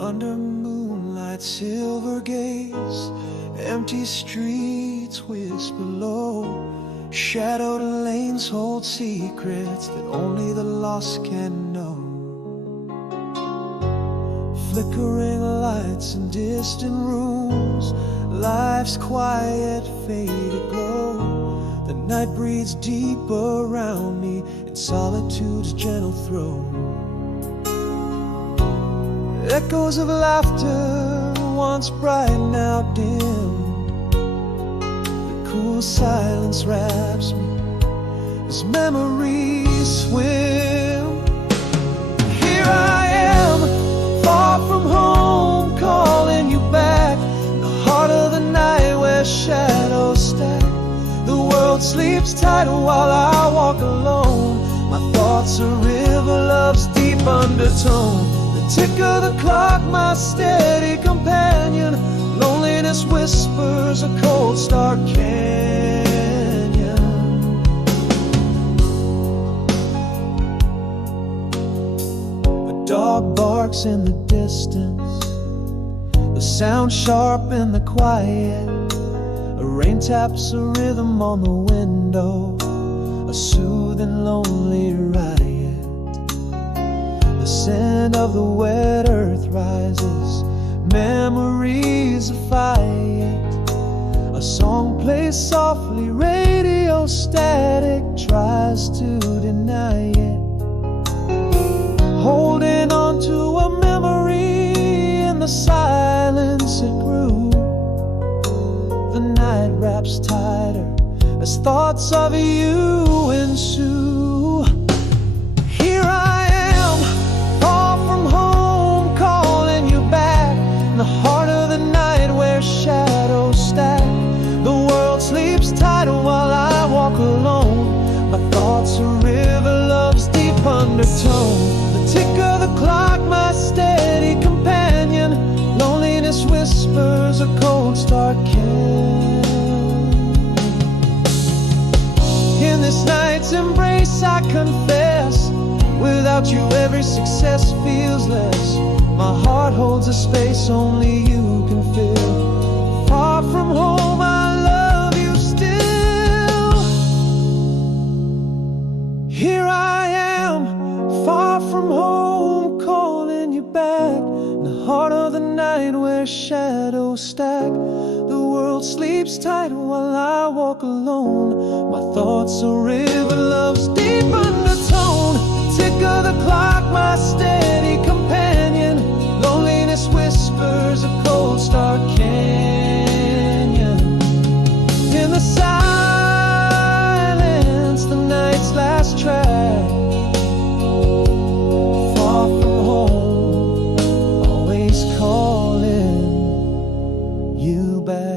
Under moonlight, silver gates, empty streets whisper low. Shadowed lanes hold secrets that only the lost can know. Flickering lights in distant rooms, life's quiet faded glow. The night breathes deep around me in solitude's gentle throne. Echoes of laughter, once bright, now dim. The cool silence wraps me as memories swim. Here I am, far from home, calling you back. In the heart of the night where shadows stack. The world sleeps tight while I walk alone. My thoughts a river, love's deep undertone. Tick of the clock, my steady companion. Loneliness whispers a cold, stark canyon. A dog barks in the distance, the sound sharp in the quiet. A rain taps a rhythm on the window, a soothing lonely riot. The scent of the wet earth rises, memories of fight. A song plays softly, radio static tries to deny it. Holding on to a memory in the silence it grew. The night wraps tighter as thoughts of you ensue. Here I am, far from home, calling you back. In the heart of the night where shadows stack. The world sleeps tight while I walk alone. My thoughts a river, love's deep undertone. The tick of the clock, my steady companion. Loneliness whispers a cold, stark canyon. In this night's embrace I confess, without you every success feels less. My heart holds a space only you can fill. Far from home I love you still. Here I am, far from home, calling you back. In the heart of the night where shadows stack. The world sleeps tight while I walk alone. My thoughts a river, love's deep undertone. The tick of the clock, my steady companion. Loneliness whispers a cold, stark canyon. In the silence, the night's last track. Far from home, always calling you back.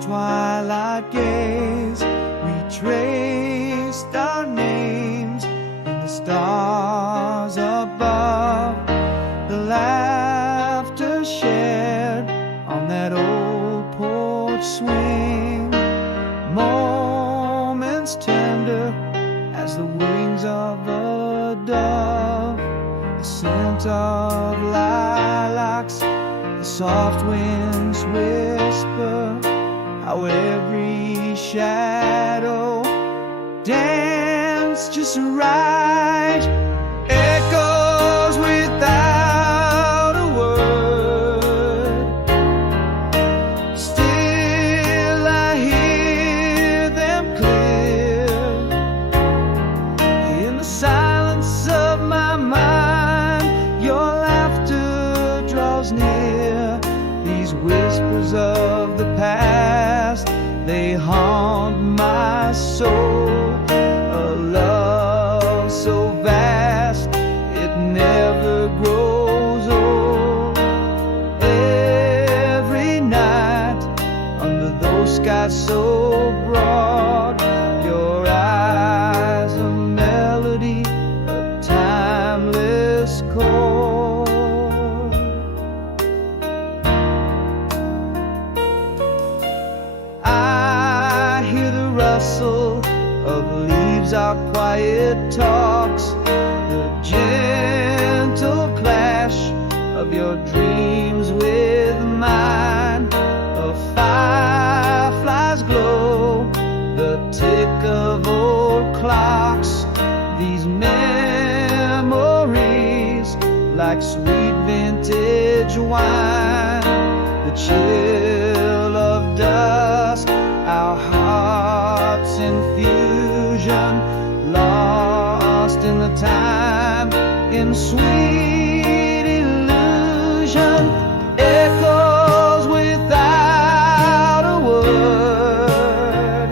Twilight gaze, we traced our names in the stars above. The laughter shared on that old porch swing. Moments tender as the wings of a dove. The scent of lilacs, the soft winds whisper. How every shadow danced just right. Echoes without a word. Still I hear them clear. In the silence of my mind, your laughter draws near. These whispers of the past they haunt my soul. A love so vast, it never grows old. Every night, under those skies so broad, your eyes a melody, a timeless chord. I hear the rustle of leaves, our quiet talks, the gentle clash of your dreams with mine. A firefly's glow, the tick of old clocks, these memories like sweet vintage wine. The chill of dust, our hearts in fusion, lost in the time, in sweet illusion. Echoes without a word,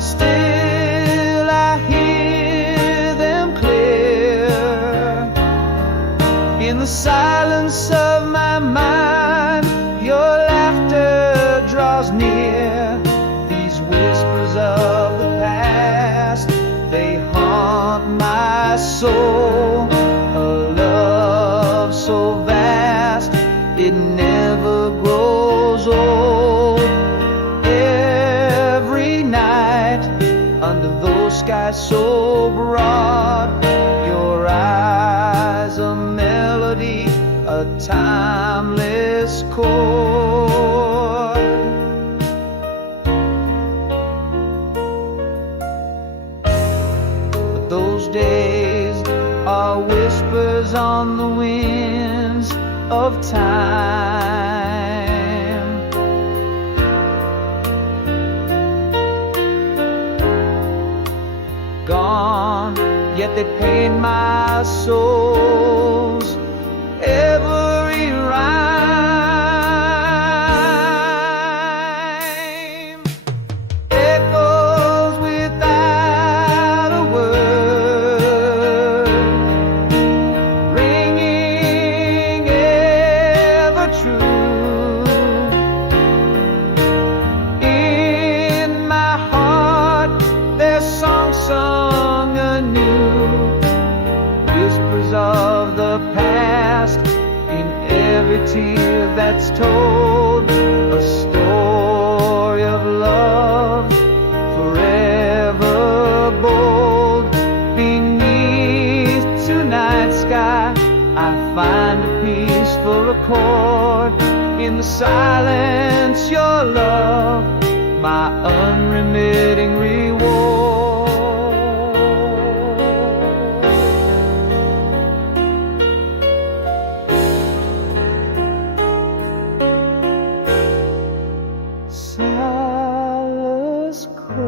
still I hear them clear. In the silence of my mind, your laughter draws near. These whispers of the past, they haunt my soul. A love so vast, it never grows old. Every night, under those skies so broad, your eyes a melody, a timeless chord. But those days are whispers on the winds of time. Gone, yet they paint my soul's every rhyme. Echoes without a word, ringing ever true. In my heart, their song sung anew. Whispers of the past, in every tear that's told, a story of love forever bold. Beneath tonight's sky, I find a peaceful accord. In the silence, your love, my unremitting reward. Solace cold.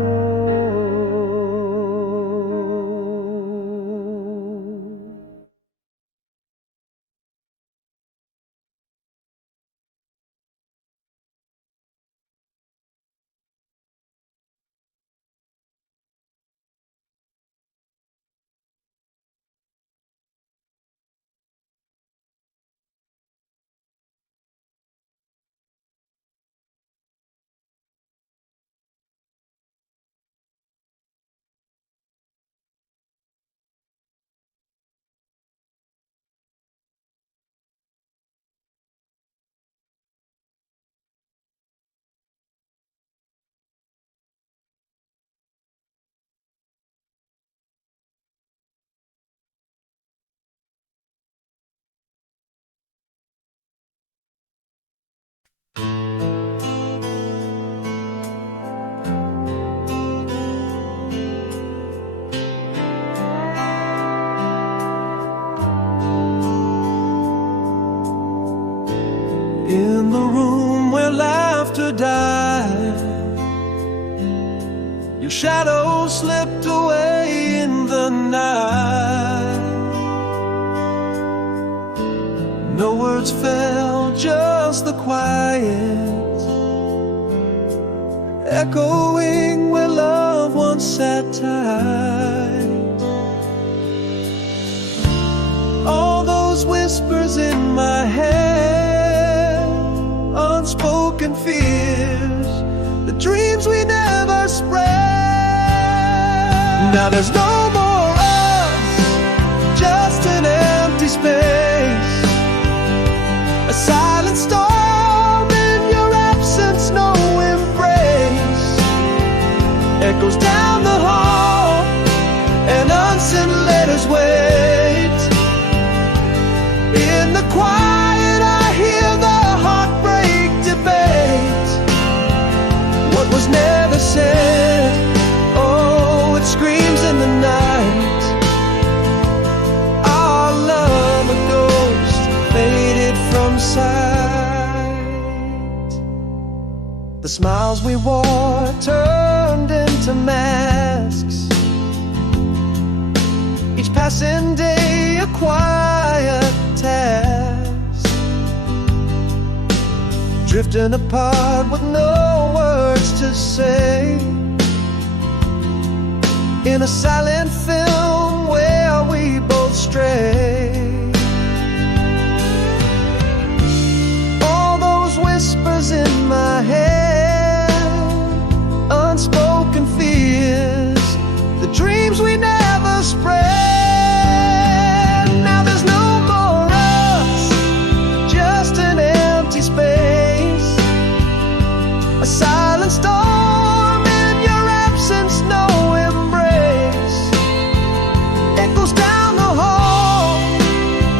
In the room where laughter died, your shadow slipped away in the night. No words fell, just the quiet echoing where love once sat tight. All those whispers in my head, unspoken fears, the dreams we never spread. Now there's no more us, just an empty space, a silent storm in your absence, no embrace. Echoes down the hall and unsent letters wait. In the quiet I hear the heartbreak debate. What was never said, oh, it screams in the night. Our love a ghost, faded from sight. The smiles we wore turned into masks, each passing day a quiet task, drifting apart with no words to say, in a silent film where we both stray. All those whispers in my head, unspoken fears, the dreams we never spread. Now there's no more us, just an empty space, a silent storm in your absence, no embrace. Echoes down the hall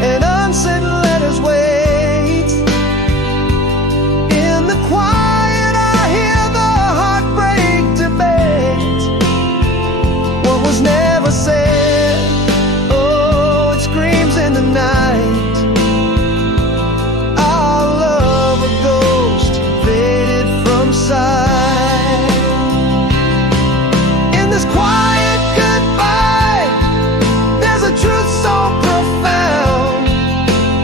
and unsent letters wait. In the quiet I hear the heartbreak debate. What was never said, oh, it screams in the night. Our love a ghost, faded from sight. In this quiet goodbye, there's a truth so profound.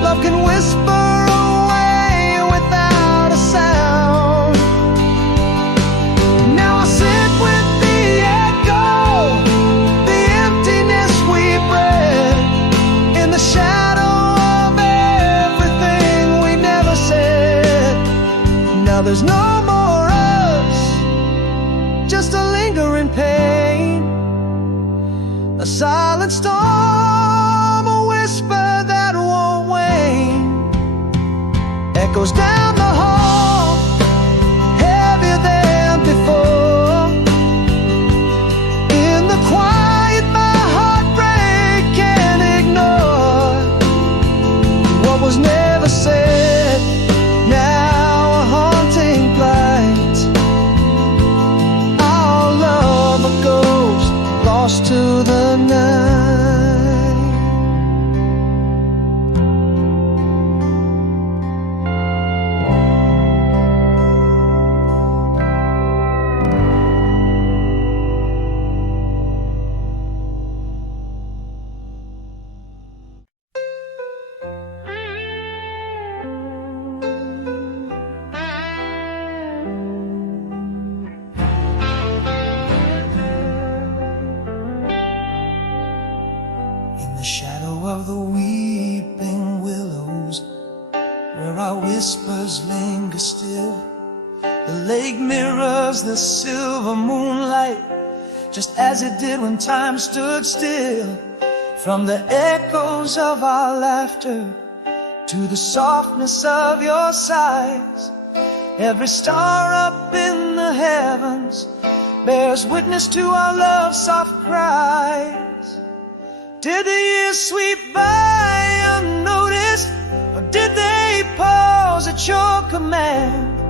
Love can whisper away without a sound. Now I sit with the echo, the emptiness we bred, in the shadow of everything we never said. Now there's no more us, just a lingering pain, a silent storm, a whisper that won't wane. Echoes down the hall, heavier than before. In the quiet my heartbreak can't ignore. What was never said, now a haunting plight. Our love a ghost, lost to the night. In the shadow of the weeping willows, where our whispers linger still, the lake mirrors the silver moonlight, just as it did when time stood still. From the echoes of our laughter to the softness of your sighs, every star up in the heavens bears witness to our love's soft cries. Did the years sweep by unnoticed, or did they pause at your command?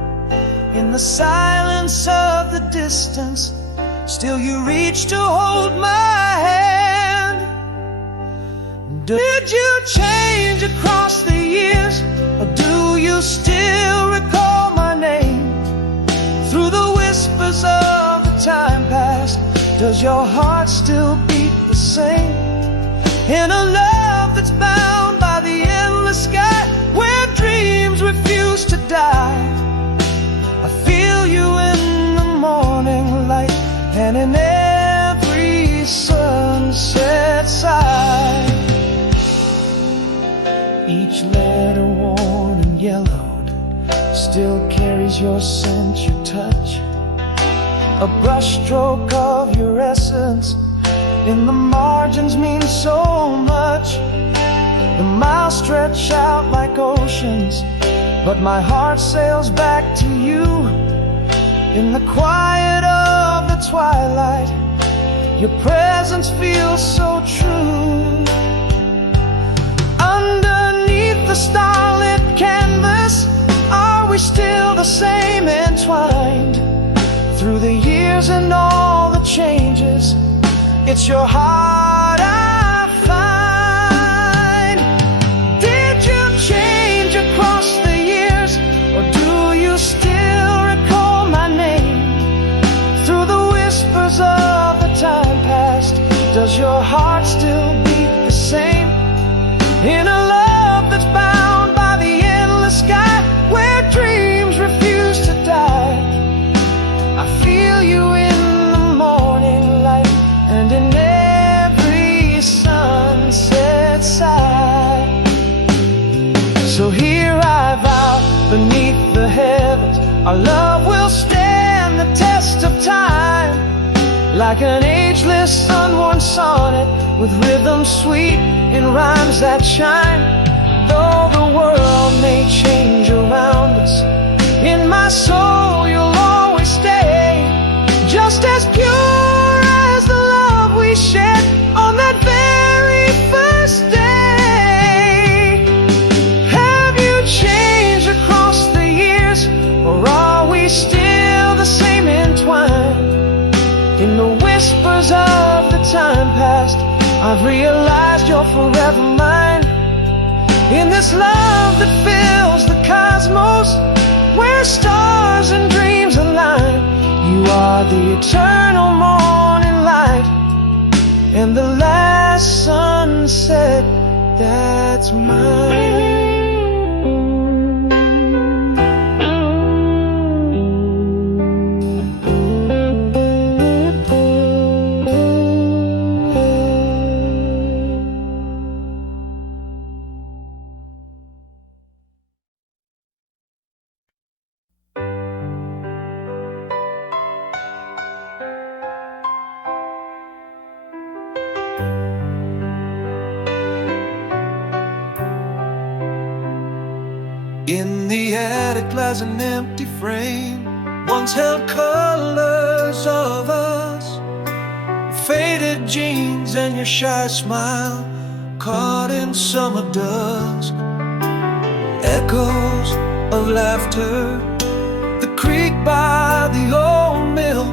In the silence of the distance, still you reach to hold my hand. Did you change across the years, or do you still recall my name? Through the whispers of the time past, does your heart still beat the same? In a love that's bound by the endless sky, where dreams refuse to die, I feel you in the morning. and in every sunset sigh. Each letter worn and yellowed still carries your scent, your touch, a brushstroke of your essence. In the margins mean so much. The miles stretch out like oceans, but my heart sails back to you. In the quiet of the twilight, your presence feels so true. Underneath the starlit canvas, are we still the same, entwined through the years and all the changes? It's your heart I find. Did you change across the years, or do you still recall my name? Through the whispers of the time past, does your heart still beat the same? In a love that's bound by the endless sky, where dreams refuse to die, I feel you in the morning light and in every sunset sigh. So here I vow beneath the heavens, our love will stand the test of time, like an ageless unworn sonnet with rhythm sweet in rhymes that shine. Though the world may change around us, in my soul you'll always stay, just as pure as the love we shared on that very first day. Have you changed across the years, or are we still the same, entwined in the whispers of the time past? I've realized you're forever mine, in this love that fills the cosmos, where stars and dreams align. You are the eternal morning light, and the last sunset that's mine. In the attic lies an empty frame, once held colors of us, faded jeans and your shy smile caught in summer dusk. Echoes of laughter, the creek by the old mill,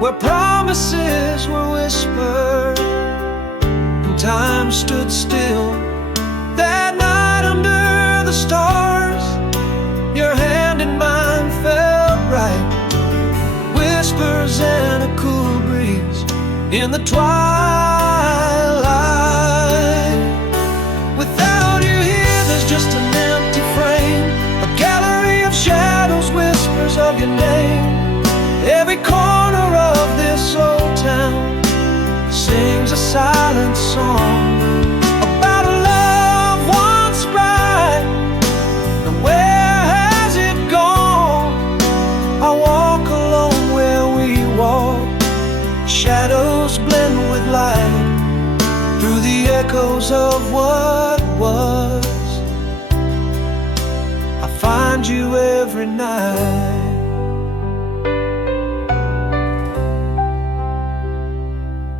where promises were whispered and time stood still. That night under the stars, your hand in mine felt right, whispers and a cool breeze in the twilight. Without you here, there's just an empty frame, a gallery of shadows, whispers of your name. Every corner of this old town sings a silent song about a love once bright, and where has it gone? I walk alone where we walk, shadows blend with light, through the echoes of what was. I find you every night.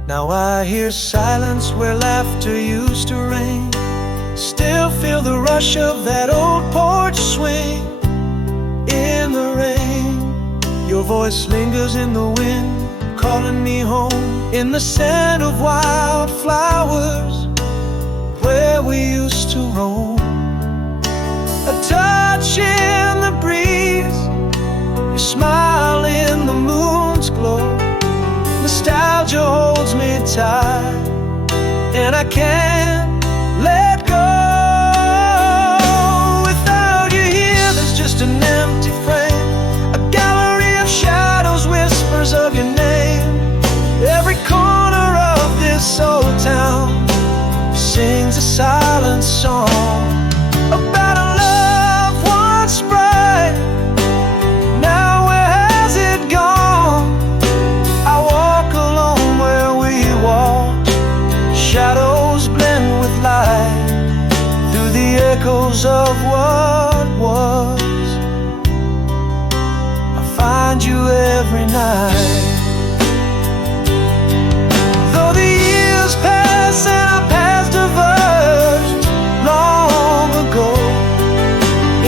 Now I hear silence where laughter used to ring, still feel the rush of that old porch swing. In the rain, your voice lingers in the wind, calling me home. In the scent of wildflowers, where we used to roam. A touch in the breeze, your smile in the moon's glow. Nostalgia holds me tight, and I can't let go. Without you here, there's just an empty frame, a gallery of shadows, whispers of your name. every night. Though the years pass and our paths diverged long ago,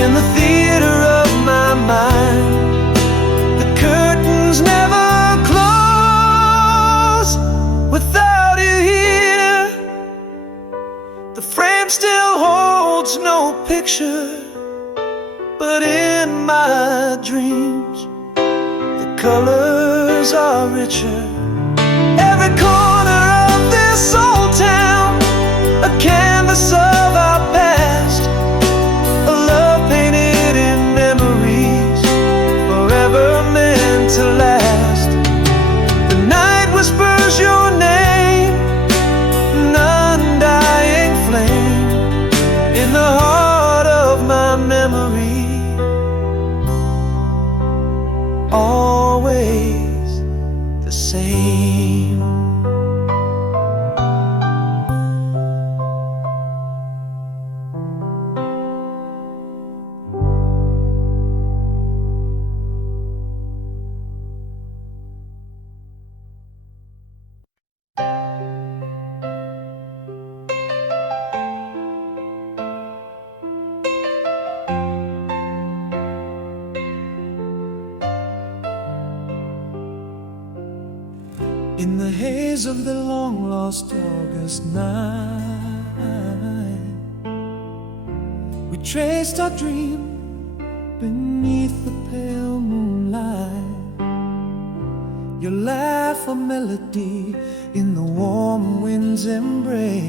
in the theater of my mind, the curtains never close without you here. The frame still holds no picture, but in my dreams the colors are richer. Every corner of this old town, a canvas of our past, a love painted in memories, forever meant to last. The night whispers your name, an undying flame in the heart of my memory. Always the same. In the haze of the long-lost August night, we traced our dream beneath the pale moonlight. Your laugh a melody in the warm wind's embrace,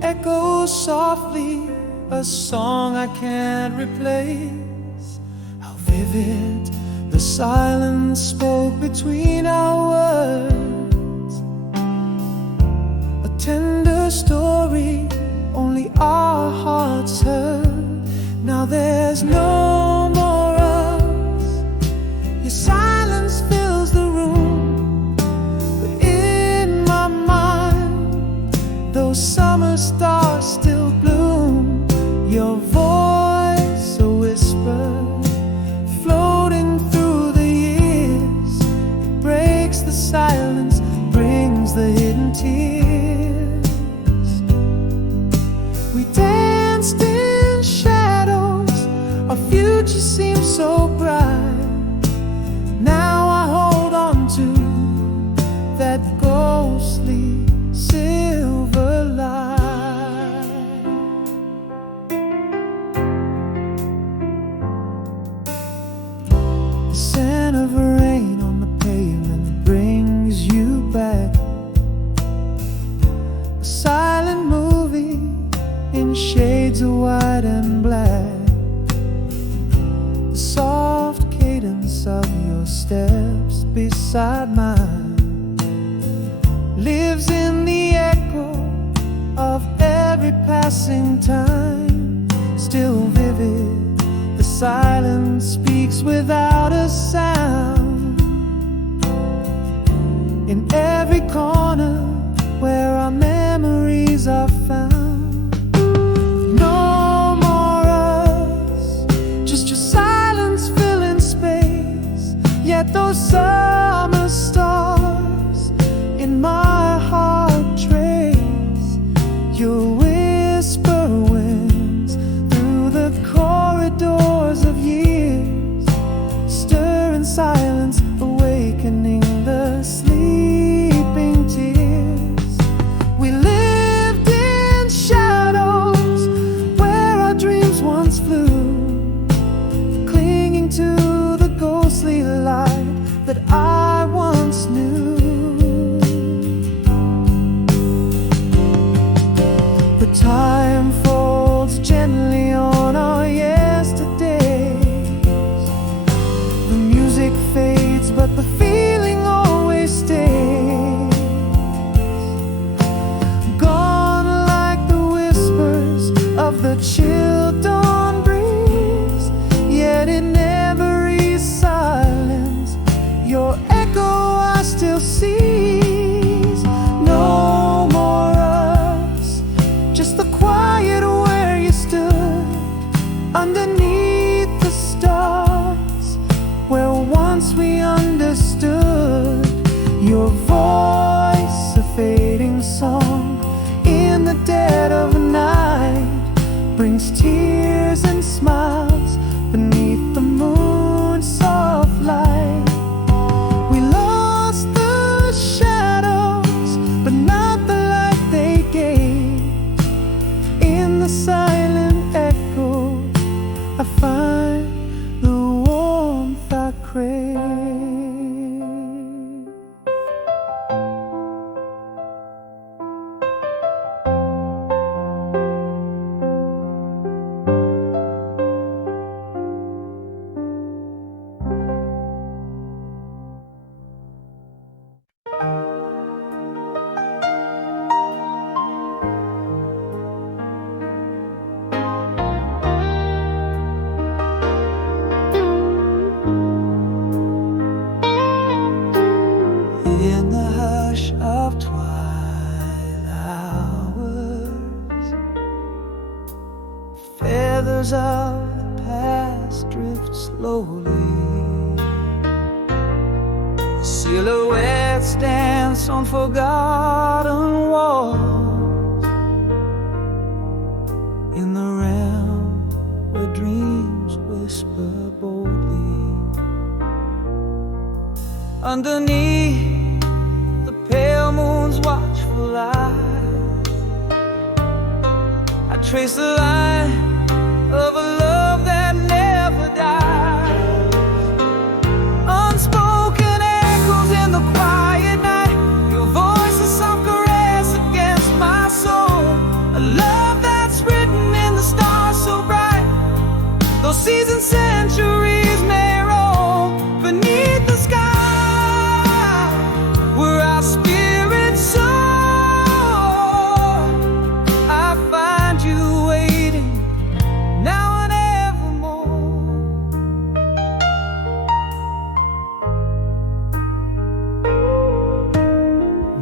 echoes softly a song I can't replace. How vivid the silence spoke between our words, a tender story only our hearts heard. Now there's no more us, your silence fills the room, but in my mind those summer stars still bloom. Your voice a whisper floating through the years, it breaks the silence, brings the hidden tears. We danced in shadows, our future seemed so bright. Now I hold on to that ghostly silver light. The scent of rain on the pavement brings you back. A silent movie in shades of white and black. The soft cadence of your steps beside mine lives in the echo of every passing time. Still vivid, the silence speaks without a sound. In every corner where our memories are found, no more us, just your silence filling space. Yet those summer stars in my heart trace your whisper winds through the corridors of years, stirring silence, awakening the sleeping tears. We lived in shadows where our dreams once flew, clinging to the ghostly light that I once knew. But time folds gently on our yesterdays. The music fades, but the feeling always stays. Gone like the whispers of the chill dawn breeze, yet in every silence your echo I still sees. No more us, just the quiet where you stood underneath the stars, Silhouettes dance on forgotten walls, in the realm where dreams whisper boldly. Underneath the pale moon's watchful eyes, I trace the line of a love that never dies. Unspoken echoes in the quiet night, your voice is soft caress against my soul. A love that's written in the stars so bright, those seas and centuries may roll beneath the sky, where our spirits soar. I find you waiting now and evermore.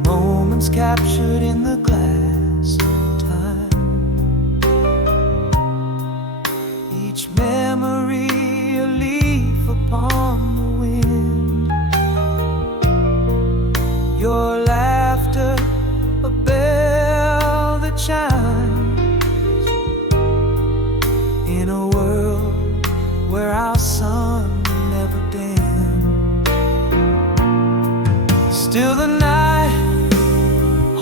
Moments captured in the glass of time, each memory a leaf upon the wind. Your laughter, a bell that chimes, in a world where our sun never dimmed. Still the night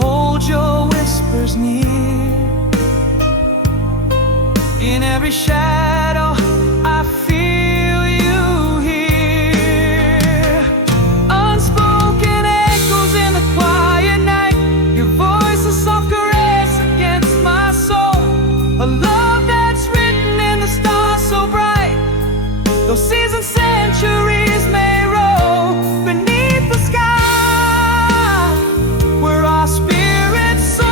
holds your whispers near, in every shadow I feel you here. Unspoken echoes in the quiet night, your voice a soft caress against my soul. A love that's written in the stars so bright, those seas and centuries may roll beneath the sky, where our spirits soar.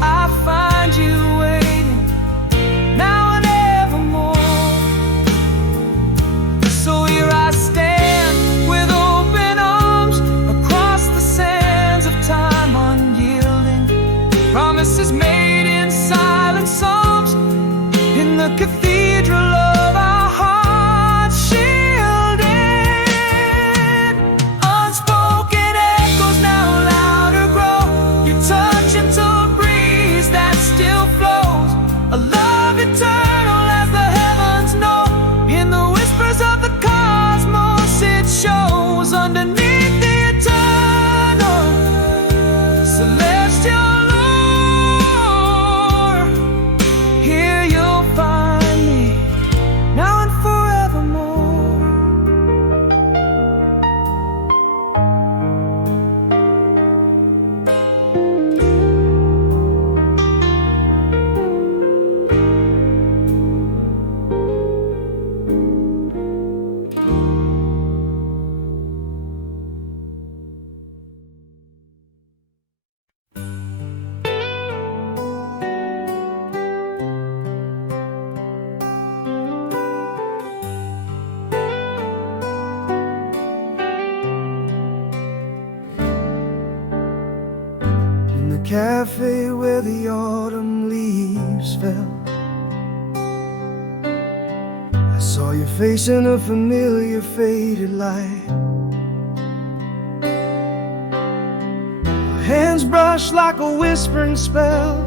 I find you waiting now and evermore. So here I stand with open arms across the sands of time, unyielding. Promises made in silent psalms, in the cathedral of our hearts shielded. Unspoken echoes now louder grow, you touch into a breeze that still flows. A love eternal as the heavens know, in the whispers of the cosmos it shows. Underneath the eternal celestial lore, here you'll find me now and forevermore. In the cafe where the autumn leaves fell, I saw your face in a familiar faded light. My hands brushed like a whispering spell,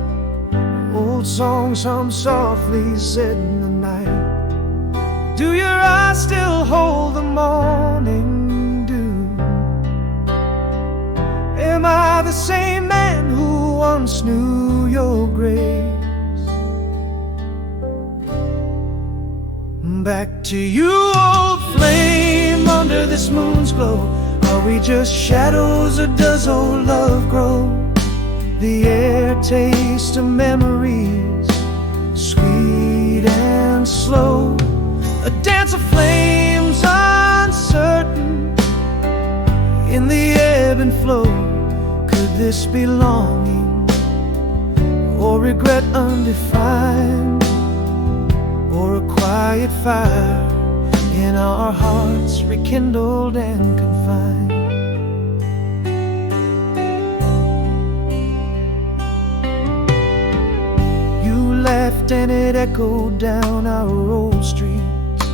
old songs hum softly set in the night. Do your eyes still hold the morning dew? Am I the same man who once knew your grace? Back to you, old flame, under this moon's glow. Are we just shadows, or does old love grow? The air tastes of memories, sweet and slow. A dance of flames uncertain, in the ebb and flow. Could this be longing, or regret undefined, or a quiet fire in our hearts rekindled and confined? You laughed and it echoed down our old streets.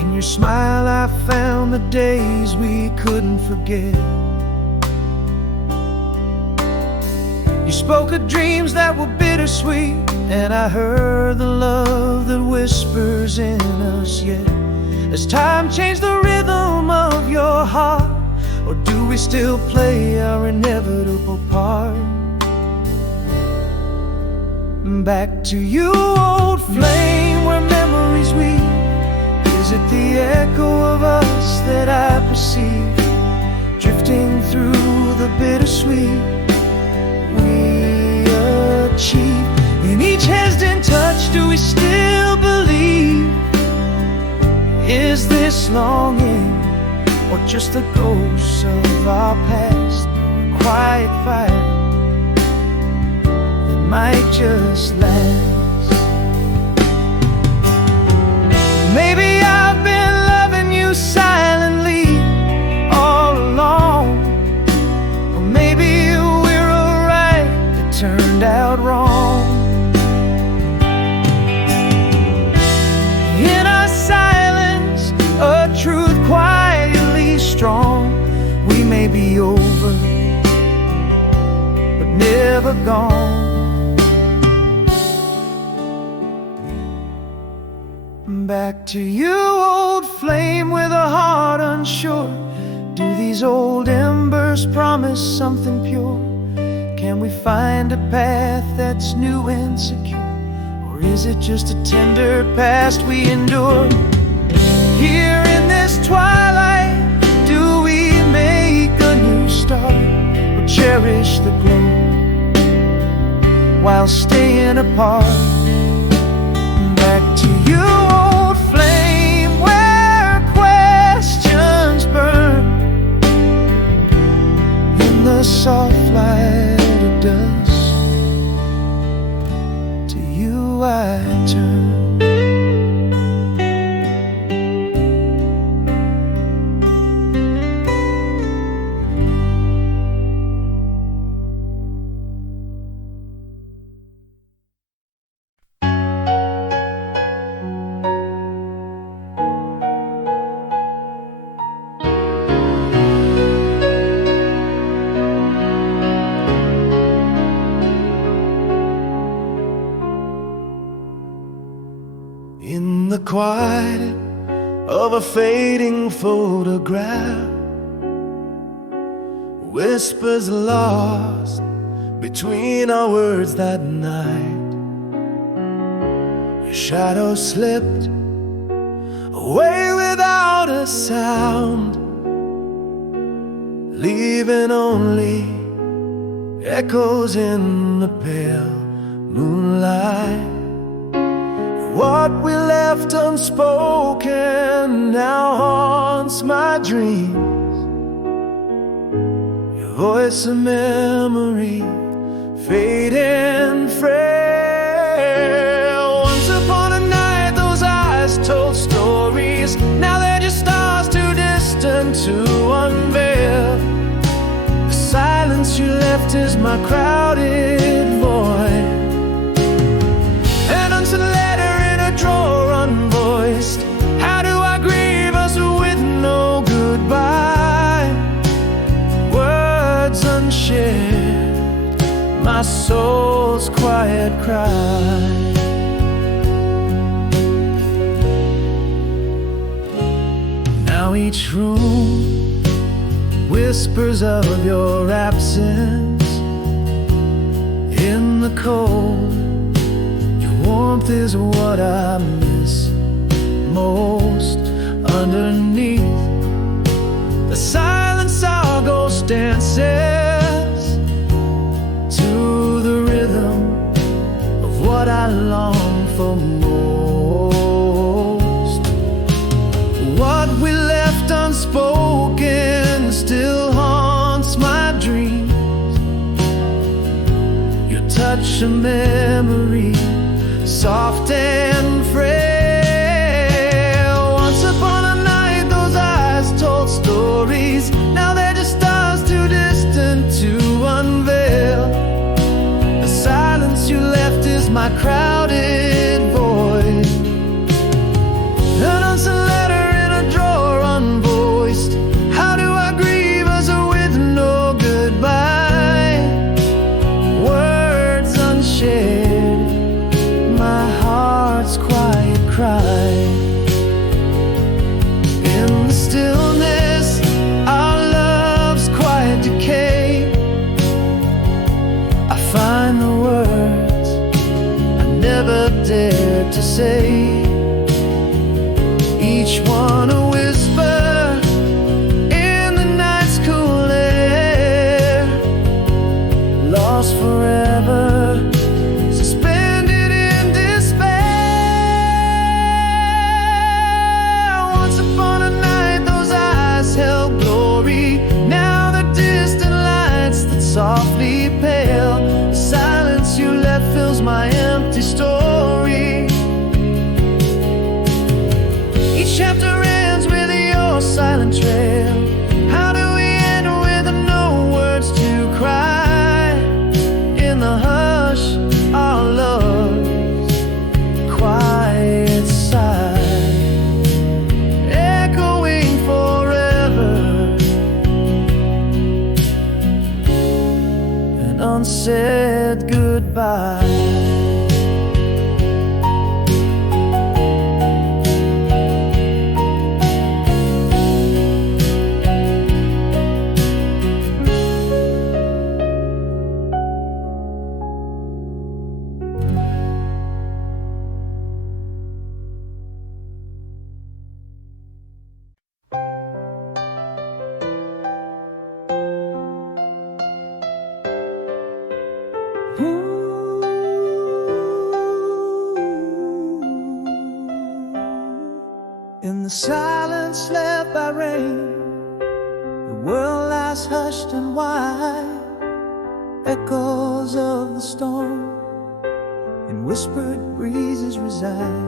In your smile I found the days we couldn't forget. You spoke of dreams that were bittersweet, and I heard the love that whispers in us yet. Has time changed the rhythm of your heart, or do we still play our inevitable part? Back to you, old flame, where memories weave. Is it the echo of us that I perceive, drifting through the bittersweet we achieve? In each hesitant touch, do we still believe? Is this longing, or just the ghosts of our past? Quiet fire that might just last. Maybe I've been loving you silently all along, or maybe we're alright, it turned out wrong. In our silence, a truth quietly strong. We may be over, but never gone. Back to you, old flame, with a heart unsure. Do these old embers promise something pure? Can we find a path that's new and secure? Or is it just a tender past we endure? Here in this twilight, do we make a new start, or cherish the glow while staying apart? Back to you, old flame, where questions burn. In the soft light of dusk, to you I turn. In the quiet of a fading photograph, whispers lost between our words that night. Your shadow slipped away without a sound, leaving only echoes in the pale moonlight. What we left unspoken now haunts my dreams. Your voice a memory, fading frail. Once upon a night, those eyes told stories. Now they're just stars too distant to unveil. The silence you left is my crowded void. An unsent letter drawer unvoiced. How do I grieve us with no goodbye? Words unshared, my soul's quiet cry. Now each room whispers of your absence. In the cold, warmth is what I miss most. Underneath the silence, our ghost dances to the rhythm of what I long for most. What we left unspoken still haunts my dreams. Your touch, a memory, soft and frail. Once upon a night, those eyes told stories. Now they're just stars too distant to unveil. The silence you left is my crowded void. An unsent letter in a cry. In the stillness, our love's quiet decay, I find the words I never dared to say. Each one a whisper in the night's cool air, lost forever, suspended in despair. Once upon a night those eyes held glory, now the distant lights that softly pale. The silence you left fills my empty story. Each chapter ends with your silent trail. How do we end with no words to cry? In the hush, our love's quiet sigh, echoing forever, an unsaid goodbye. In the silence left by rain, the world lies hushed and wide. Echoes of the storm in whispered breezes reside.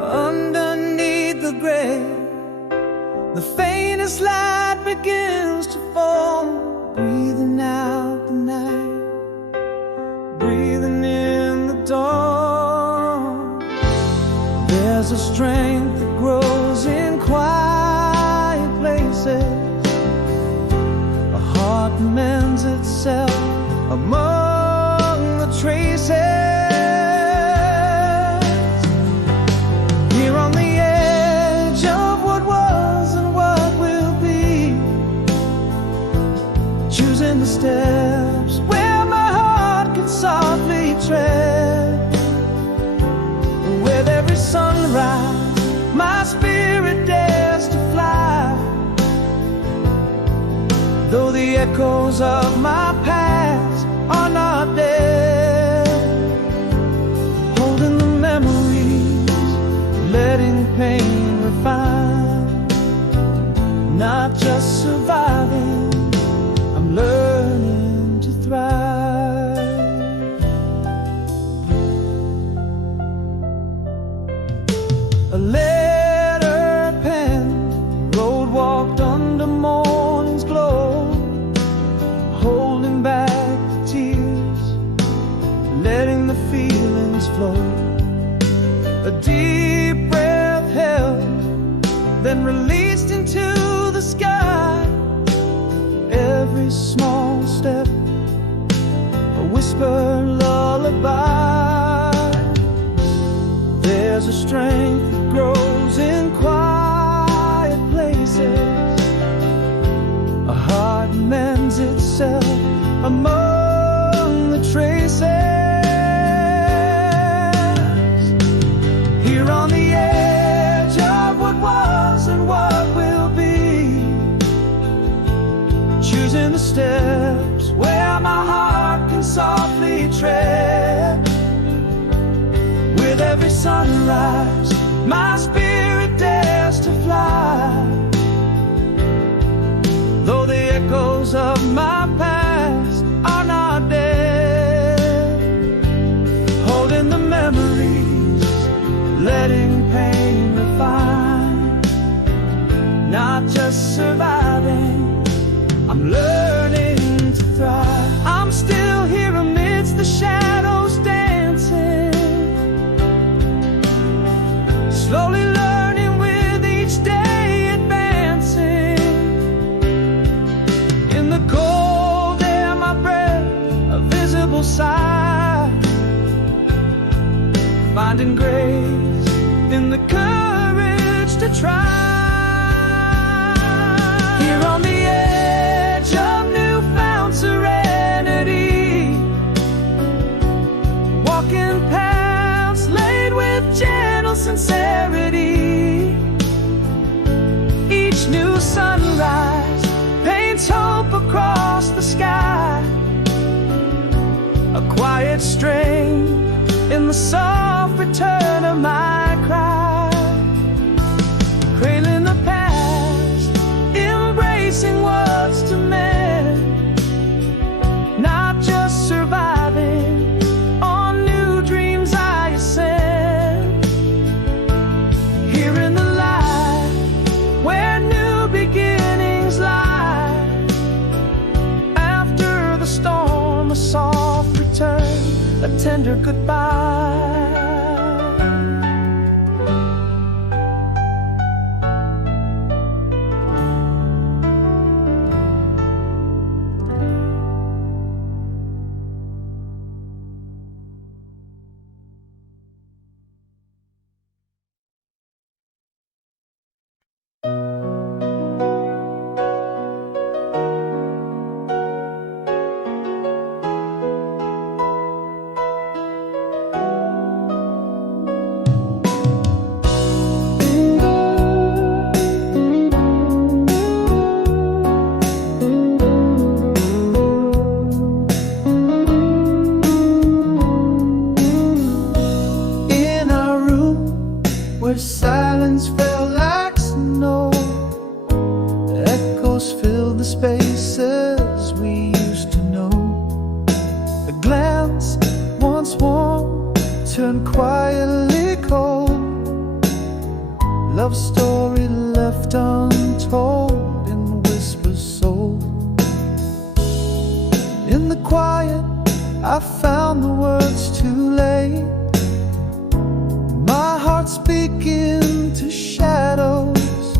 Underneath the gray, the faintest light begins to fall. Breathing out the night, breathing in the dawn. There's a strength that grows in quiet places. A heart mends itself among the traces. Here on the edge of what was and what will be, choosing the steps where my heart can softly tread. With every sunrise, my spirit dares to fly, though the echoes of my past are not dead. Holding the memories, letting pain refine, not just surviving, I'm learning to thrive. A letter penned, road walked under morning's glow, holding back the tears, letting the feelings flow. A deep breath held, then released into the sky. Every small step, a whisper lullaby. There's a strength that grows in quiet places. A heart mends itself among the traces. Here on the edge of what was and what will be, choosing the steps where my heart can softly tread. With every sunrise, my spirit dares to fly, though the echoes of my past are not dead. Holding the memories, letting pain refine, not just surviving, I'm learning to thrive. I'm still here amidst the shadows dancing, slowly learning with each day advancing. In the cold air, my breath, a visible sigh, finding grace sincerity. Each new sunrise paints hope across the sky. A quiet strain in the soft return of my cry. Cradling the past, embracing what's to mend. Not just surviving, on new dreams I ascend. Here in the light, where new beginnings lie. After the storm, a soft return, a tender goodbye. Silence fell like snow. Echoes filled the spaces we used to know. A glance once warm turned quietly cold. Love story left untold in whispers sold. In the quiet I found the words too late. My heart speaking to shadows,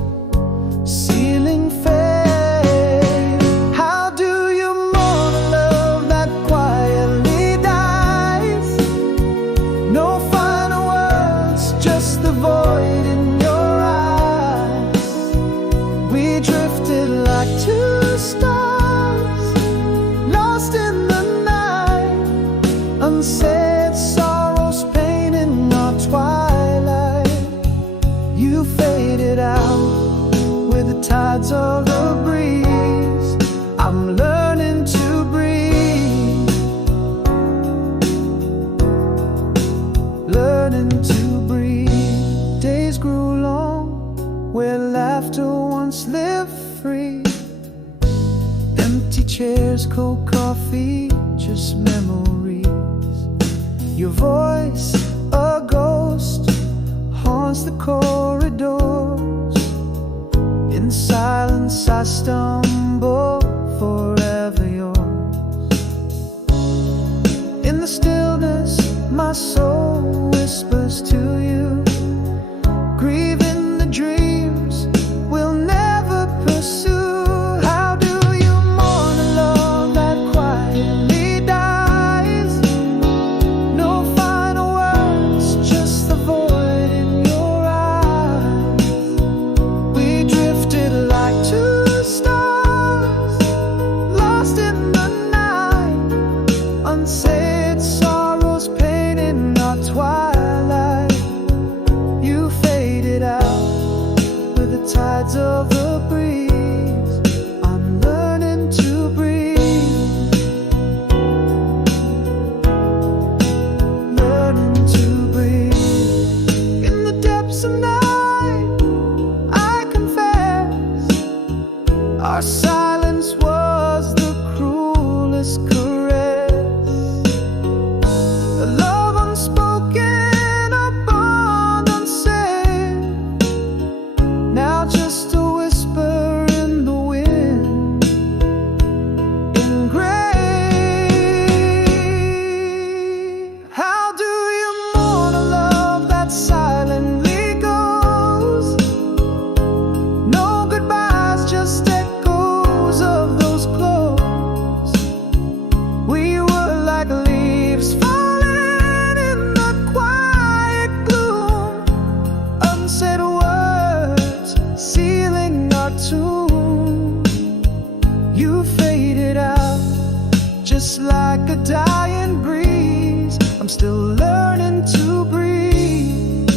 sealing fate. How do you mourn a love that quietly dies? No final words, just the void in your eyes. We drifted like two stars, lost in the night. Unsaid sorrows, pain in our twilight. You faded out with the tides of the breeze. I'm learning to breathe, learning to breathe. Days grew long where laughter once lived free. Empty chairs, cold coffee, just memories. Your voice, a ghost, haunts the corridors. In silence I stumble, forever yours. In the stillness my soul whispers to you, grieving the dreams we'll never pursue. How do you mourn a love that quietly dies? No final words, just the void in your eyes. We drifted like two stars, lost in the night. Unsaid sorrows, pain in our twilight. You faded out with the tides of the breeze. I'm learning to breathe, learning to breathe. In the depths of night, I confess, our silence was the cruelest caress. A love unspoken, a bond unsaid. Now just a whisper in the wind, engraved. How do you mourn a love that silently goes? No goodbyes, just echoes of those clothes. We were like leaves falling in the quiet gloom. Unsaid words sealing our tomb. You faded out just like a dying breeze. I'm still learning to breathe,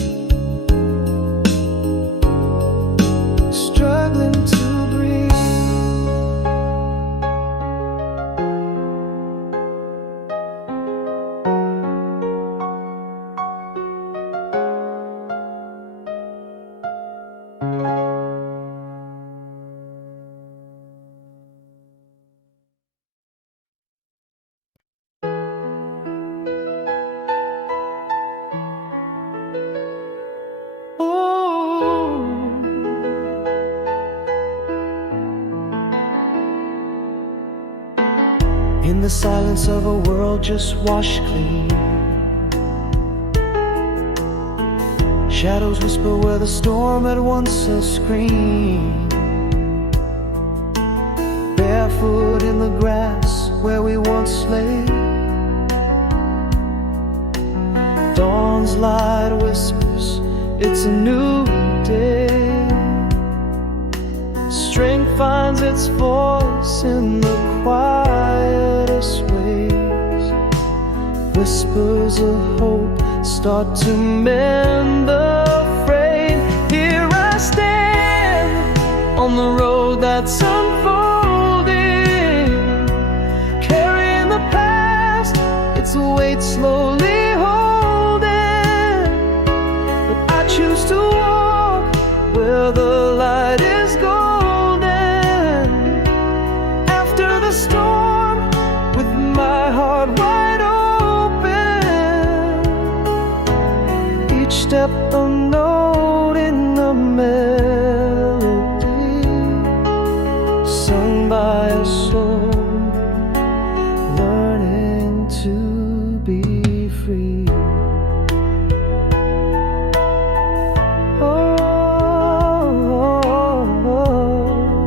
silence of a world just washed clean. Shadows whisper where the storm had once a scream. Barefoot in the grass where we once lay. Dawn's light whispers, it's a new day. Strength finds its voice in the quietest ways. Whispers of hope start to mend the frayed. Here I stand on the road that's unfolding, carrying the past, its weight slowly holding. But I choose to walk where the light is golden. After the storm, with my heart wide open, each step a note in a melody, sung by a soul learning to be free. Oh, oh, oh.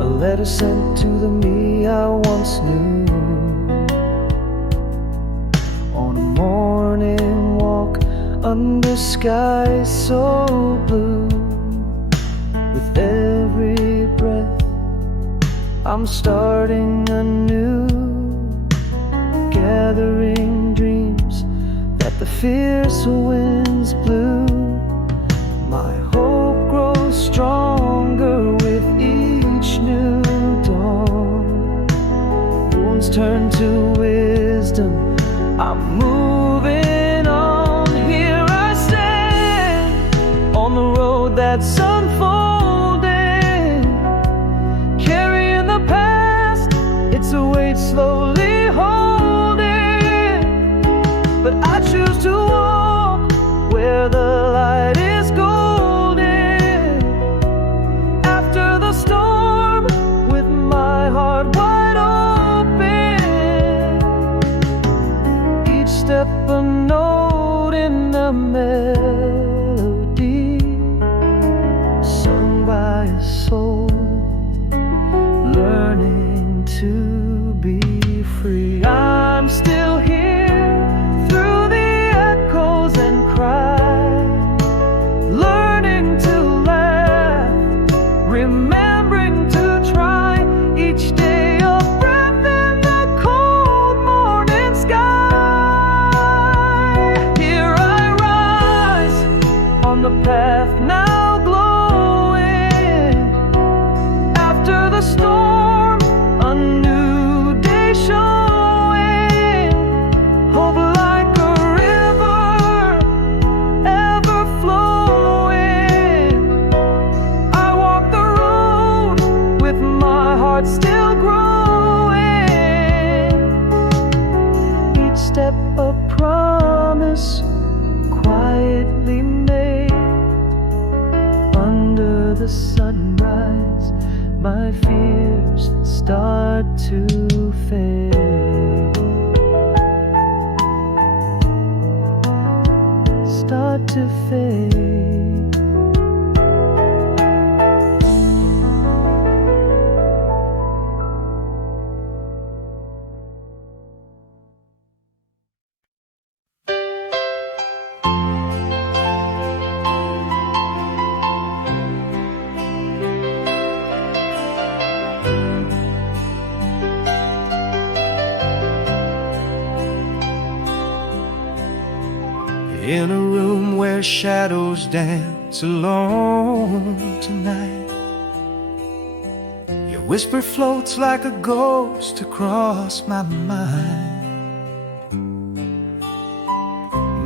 A letter sent to the me I once knew. Morning walk under skies so blue. With every breath I'm starting anew, gathering dreams that the fierce winds blew. My hope grows stronger with each new dawn. Wounds turn to wisdom, I'm moving on. Here I stand on the road that's unfolding, carrying the past, its weight slowly holding. But I choose to walk where the light is golden. After the storm, with my heart wide open, step a note in a melody, sung by a soul learning to be free. I'm still here through the echoes and cry, learning to laugh, remembering to try. Each day a breath in the cold morning sky. The path now glowing. After the storm, a new day showing. Hope like a river, ever flowing. I walk the road with my heart still growing. Each step a promise, quietly made. Under the sunrise, my fears start to fade. Start to fade. In a room where shadows dance alone tonight, your whisper floats like a ghost across my mind.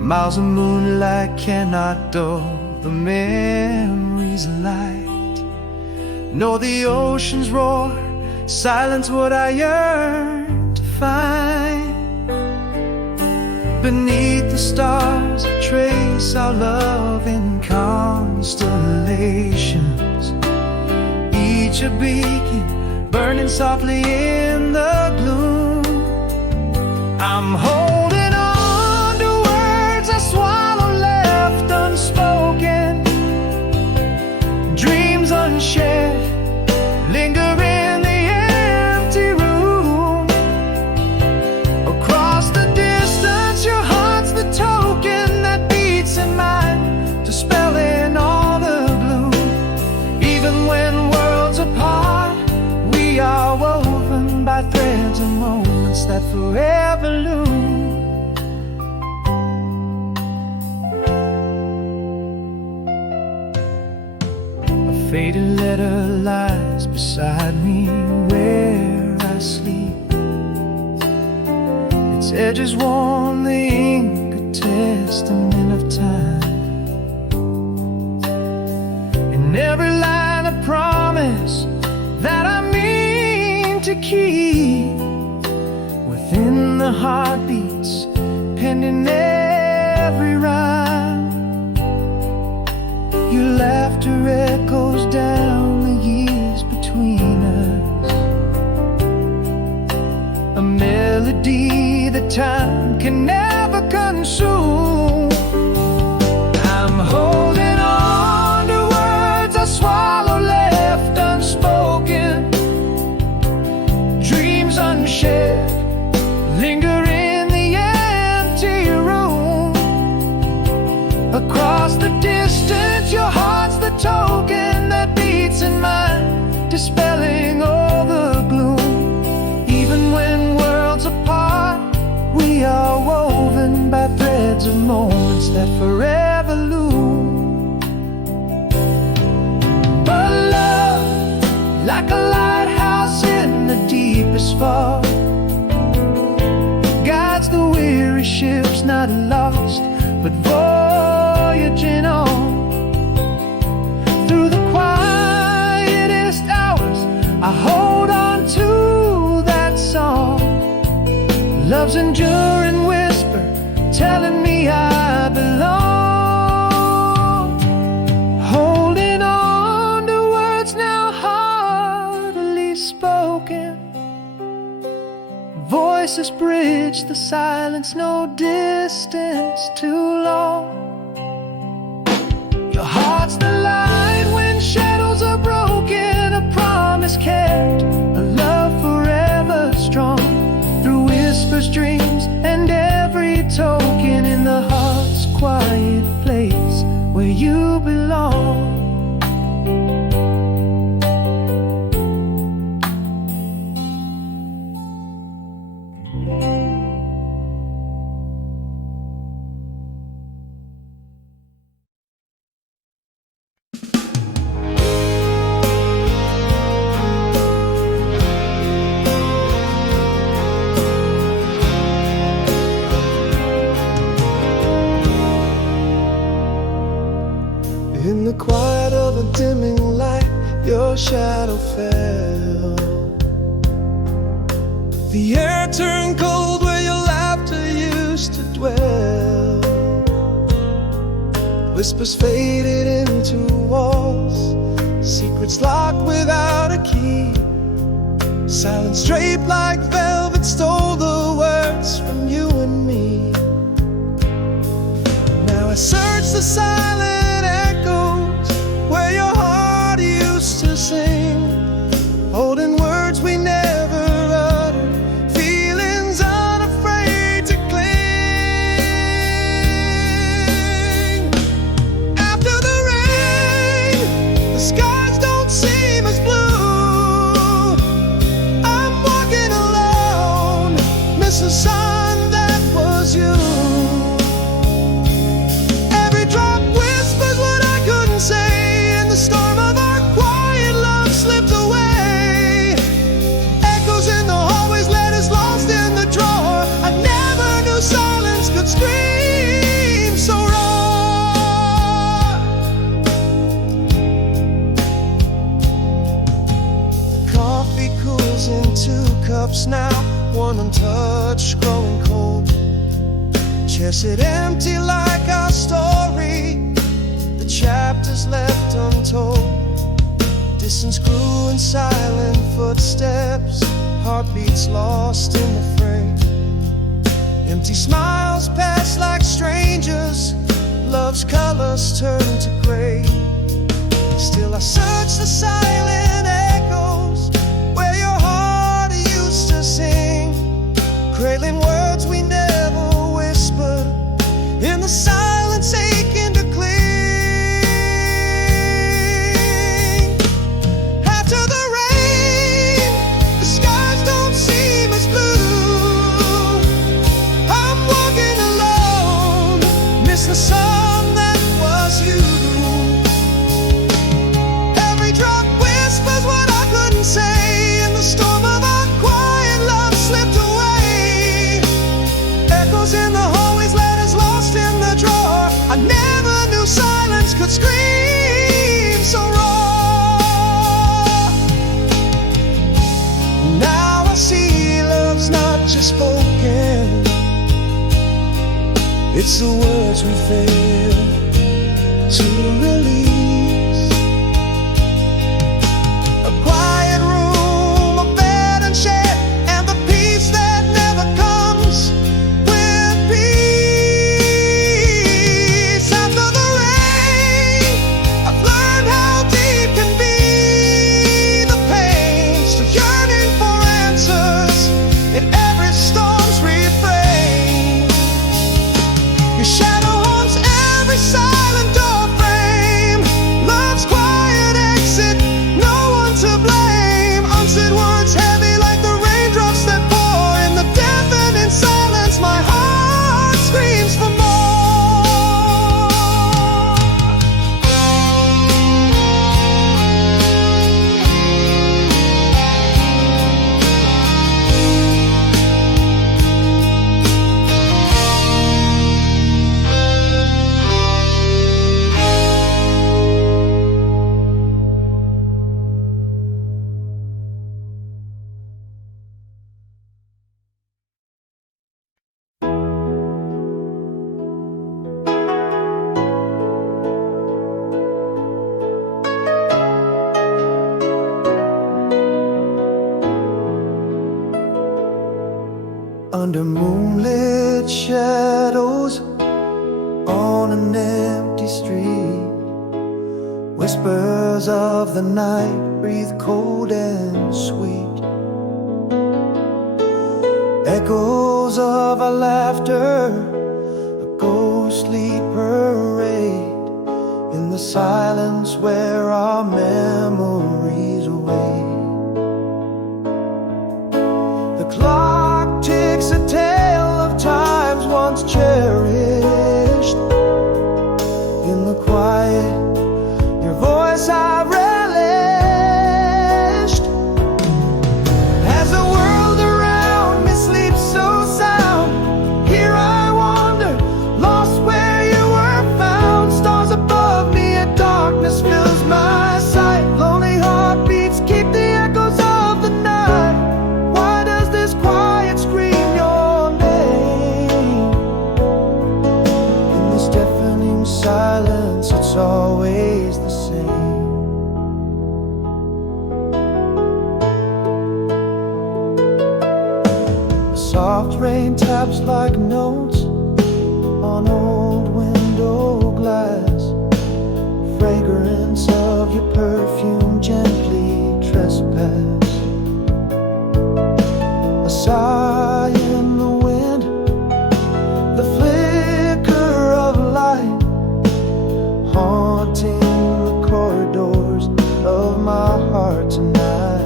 Miles of moonlight cannot dull the memories of light, nor the ocean's roar silence what I yearn to find. Beneath the stars, trace our love in constellations. reach a beacon burning softly in the gloom. I'm holding on to words I swallow left unspoken, dreams unshared linger in the empty room. Across the distance, your heart's the token that beats in mine, dispelling all the gloom. Even when worlds apart, we are woven by threads and moments that forever loom. A faded letter lies beside me where I sleep. Its edges worn, the ink a testament of time. In every line a promise that I mean to keep. Within the heartbeats, pending every rhyme. Your laughter echoes down the years between us, a melody that time can never consume. I'm holding on to words I swallow left unspoken, dreams unshared linger in the empty room. Across the distance, your heart's the token that beats in mine, dispelling all the gloom. Even when worlds apart, we are woven by threads of moments that forever loom. But love, like a lighthouse in the deepest fog, guides the weary ships not lost, but voyaging on. Through the quietest hours, I hold on to that song, love's enduring whisper telling me I belong. Holding on to words now hardly spoken, voices bridge the silence, no distance too long. Your heart's the light when shadows are broken, a promise kept, a love forever strong. Through whispers, dreams, and every token in the heart's quiet place where you belong. In the quiet of a dimming light, your shadow fell. The air turned cold where your laughter used to dwell. Whispers faded into walls, secrets locked without a key. Silence draped like velvet stole the words from you and me. Now I search the silence where your heart used to sing, holding words we never uttered, feelings unafraid to cling. After the rain, the skies don't seem as blue. I'm walking alone, miss the sun that was you. Every drop whispers what I couldn't say. Storm of our quiet love slipped away. Echoes in the hallways, letters lost in the drawer. I never knew silence could scream so raw. The coffee cools in 2 cups now, one untouched, growing cold. Chairs sit empty like our story, chapters left untold. Distance grew in silent footsteps, heartbeats lost in the fray. Empty smiles pass like strangers, love's colors turn to gray. Still I search the silent echoes where your heart used to sing, cradling words we never whispered, in the silence aching to cling. After the rain, the skies don't seem as blue. I'm walking alone, miss the sun that was you. Every drop whispers what I couldn't say, in the storm of our quiet love slipped away. Echoes in the hallways, letters lost in the drawer. I never knew silence could scream so raw. Now I see love's not just spoken, it's the words we fail to release. A quiet room, a bed unshared, and the peace that never comes with peace. After the rain, I've learned how deep can be the pain, still yearning for answers in every storm's refrain. Your shadow haunts every silent door frame, love's quiet exit, no one to blame. Unsaid words heavy like the raindrops that pour, in the deafening silence my heart screams for more. Under moonlit shadows on an empty street, whispers of the night breathe cold and sweet. Echoes of our laughter, a ghostly parade, in the silence where our memories await. The clock ticks a tale of times once cherished. In the quiet, your voice I relished. As the world around me sleeps so sound, here I wander, lost where you were found. Stars above me and darkness fills my sight. Lonely heartbeats keep the echoes of the night. Why does this quiet scream your name? In this deafening silence, it's always the same. The soft rain taps like notes on old window glass. Fragrance of your perfume gently trespass. A sigh in the wind, the flicker of light, haunting the corridors of my heart tonight.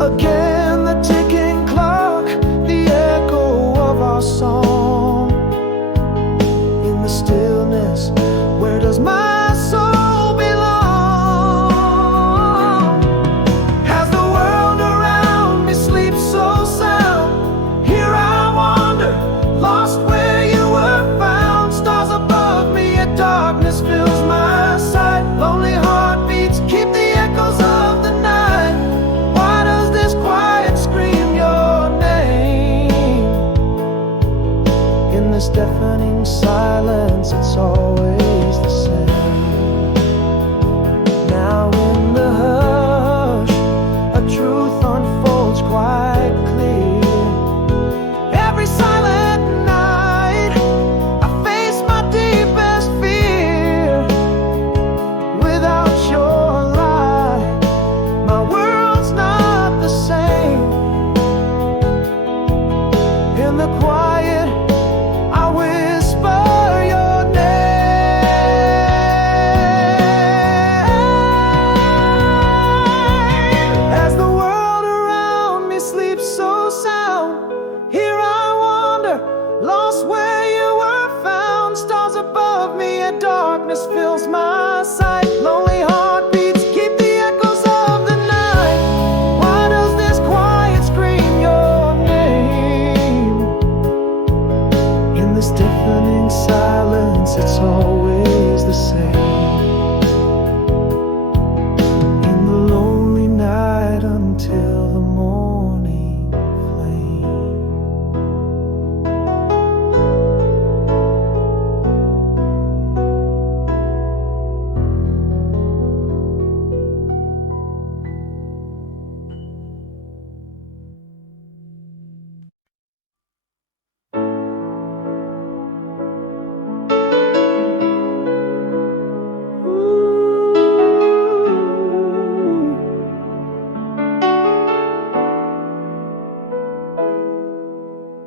Again the ticking clock, the echo of our song. In the stillness, where does my soul belong? As the world around me sleeps so sound, here I wander, lost where you were found. Stars above me and darkness fills my sight. Lonely heartbeats keep the echoes of the night. Why does this quiet scream your name? In this deafening silence, it's always the same. Now darkness fills my sight. Lonely heartbeats keep the echoes of the night. Why does this quiet scream your name? In this deafening silence, it's always the same. In the lonely night until the morning flame.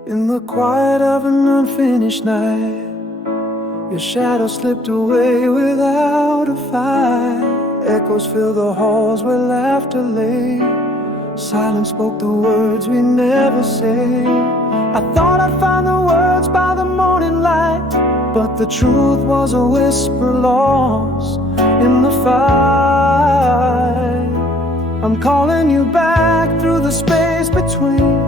In the quiet of an unfinished night, your shadow slipped away without a fight. Echoes fill the halls where laughter lay. Silence spoke the words we never say. I thought I'd find the words by the morning light, but the truth was a whisper lost in the fight. I'm calling you back through the space between.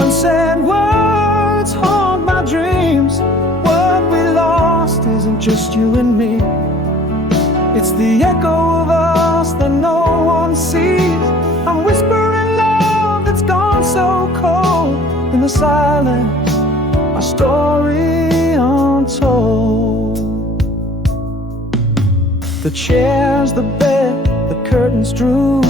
Unsaid words haunt my dreams. What we lost isn't just you and me. It's the echo of us that no one sees. I'm whispering love that's gone so cold. In the silence, my story untold. The chairs, the bed, the curtains drew.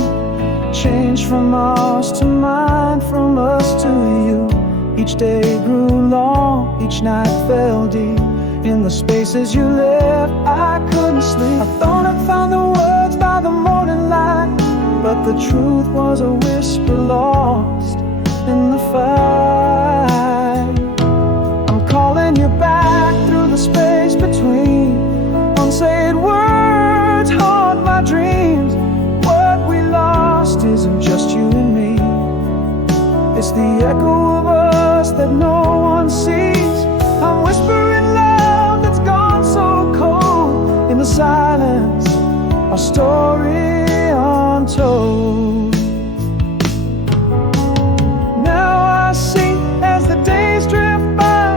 Changed from us to mine, from us to you. Each day grew long, each night fell deep. In the spaces you left, I couldn't sleep. I thought I'd found the words by the morning light, but the truth was a whisper lost in the fight. I'm calling you back through the space between. Unsaid words haunt my dreams. What we lost isn't just you and me. It's the echo of us that no one sees. I'm whispering love that's gone so cold. In the silence, our story untold. Now I see as the days drift by,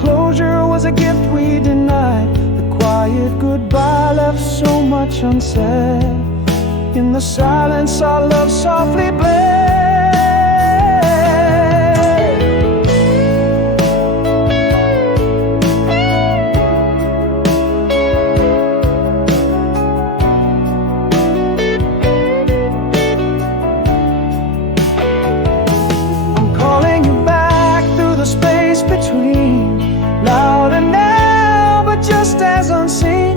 closure was a gift we denied. The quiet goodbye left so much unsaid. In the silence, our love softly bled. I'm calling you back through the space between. Louder now, but just as unseen.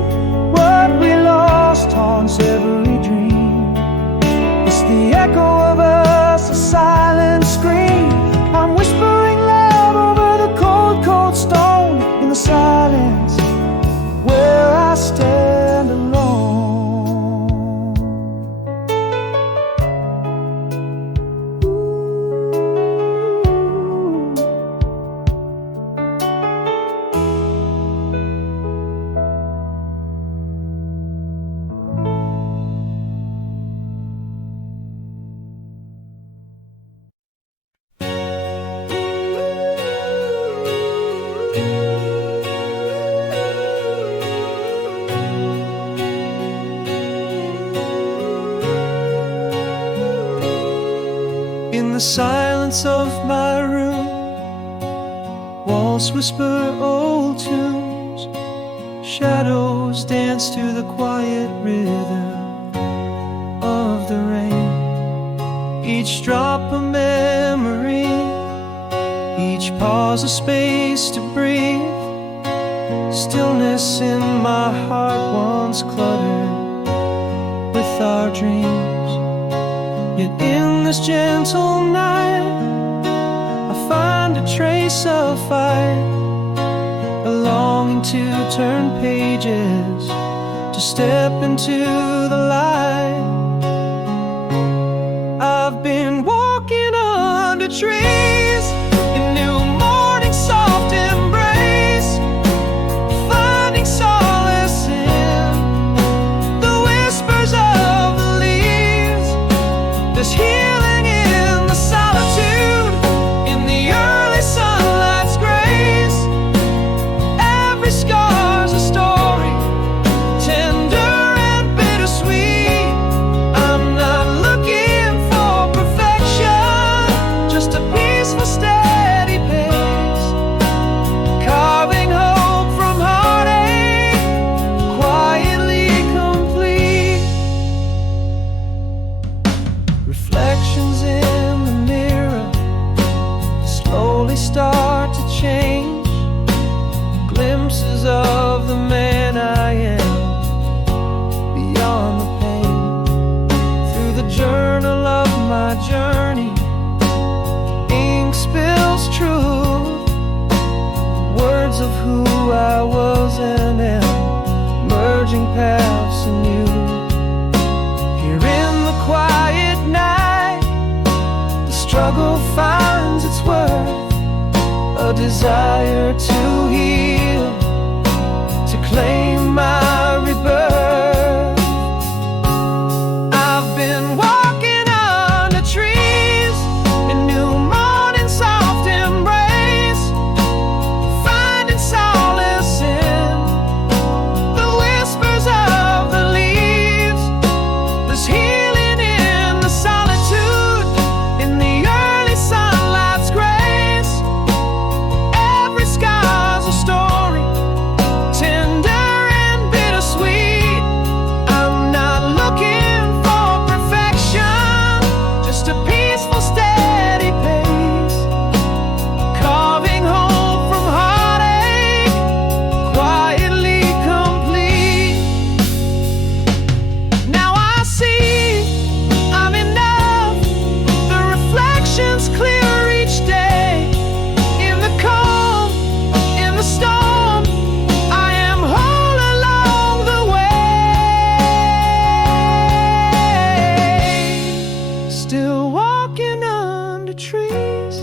What we lost haunts every dream. The echo of us, a silent scream. I'm whispering love over the cold, cold stone. In the silence, where I stand alone. In the silence of my room, walls whisper old tunes. Shadows dance to the quiet rhythm of the rain. Each drop a memory, each pause a space to breathe. Stillness in my heart once cluttered with our dreams. Yet in this gentle night, I find a trace of fight, a longing to turn pages, to step into the light. I've been walking under trees in new morning soft embrace, finding solace in who I was and am, merging paths anew. Here in the quiet night, the struggle finds its worth, a desire to heal, to claim my rebirth. I've been walking under trees in new morning soft embrace, finding solace in the whispers of the leaves. There's healing in the solitude, in the early sunlight's grace. Every scar's a story, tender and bittersweet. I'm not looking for perfection, just a peaceful, steady pace, carving hope from heartache, quietly complete. Now I see I'm enough, the reflections clear each day. In the calm, in the storm, I am whole along the way. Still walking under trees,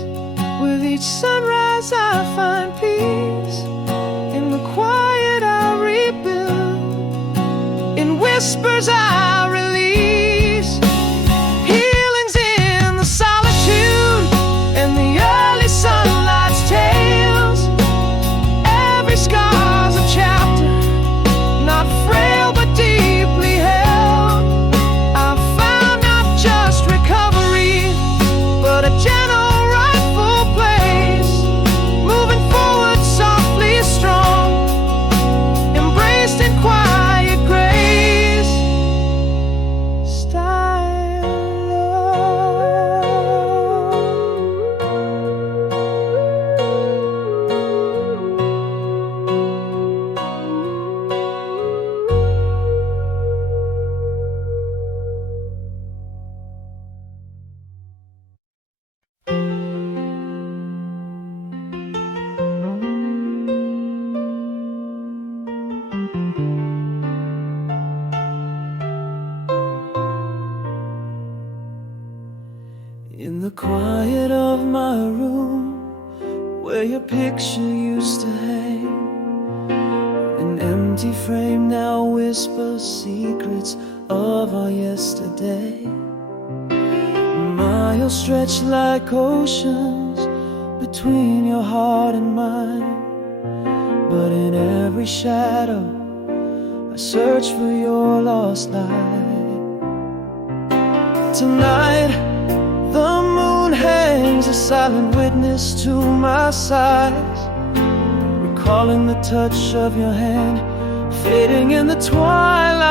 with each sunrise I find peace. In the quiet I rebuild, in whispers I release. Healing's in the solitude and the early sunlight's tales. Every scar's a chapter, not frail but deeply held. I've found not just recovery, but a gentle, rightful place, moving forward softly strong, embraced in quiet grace. Style in the quiet of my room, where your picture used to hang, an empty frame now whispers secrets of our yesterday. Miles stretch like oceans between your heart and mine, but in every shadow I search for your lost light. Tonight the moon hangs a silent witness to my sighs, recalling the touch of your hand fading in the twilight.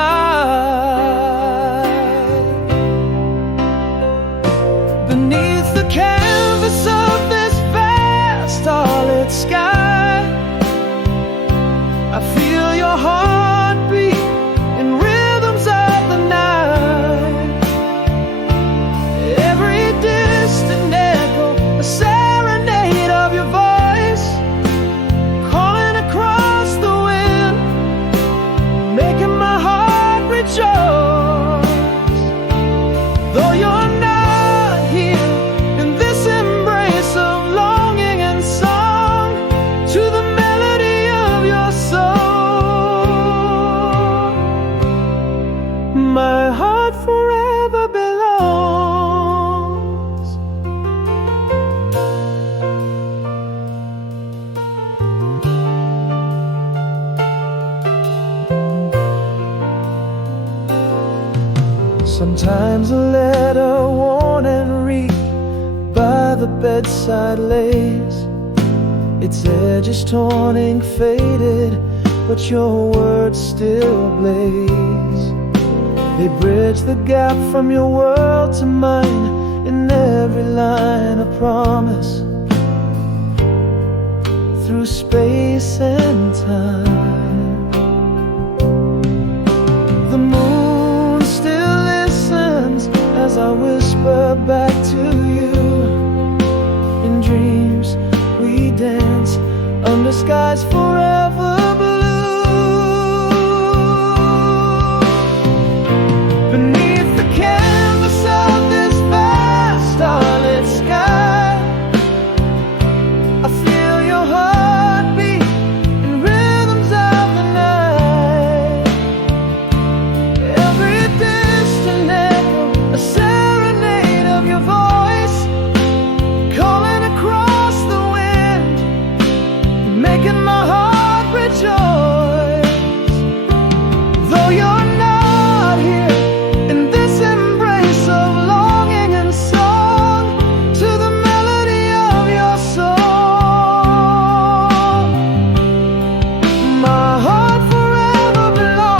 Beneath the canvas of this vast starlit sky, I feel your heartbeat in rhythms of the night. Every distant echo, a serenade of your voice, calling across the wind, making my heart rejoice. Though you're not here in this embrace of longing and song, to the melody of your soul, my heart forever belongs. Sometimes a letter worn and read by the bedside lays, its edges torn, ink faded, but your words still blaze. They bridge the gap from your world to mine, in every line a promise, through space and time. The moon still listens as I whisper back to you. In dreams we dance under under skies forever blue. Beneath the canvas of this vast starlit sky, I feel your heartbeat in rhythms of the night. Every distant echo, a serenade of your voice, calling across the wind, making my heart rejoice. Though you're not here in this embrace of longing and song, to the melody of your song, my heart forever belongs.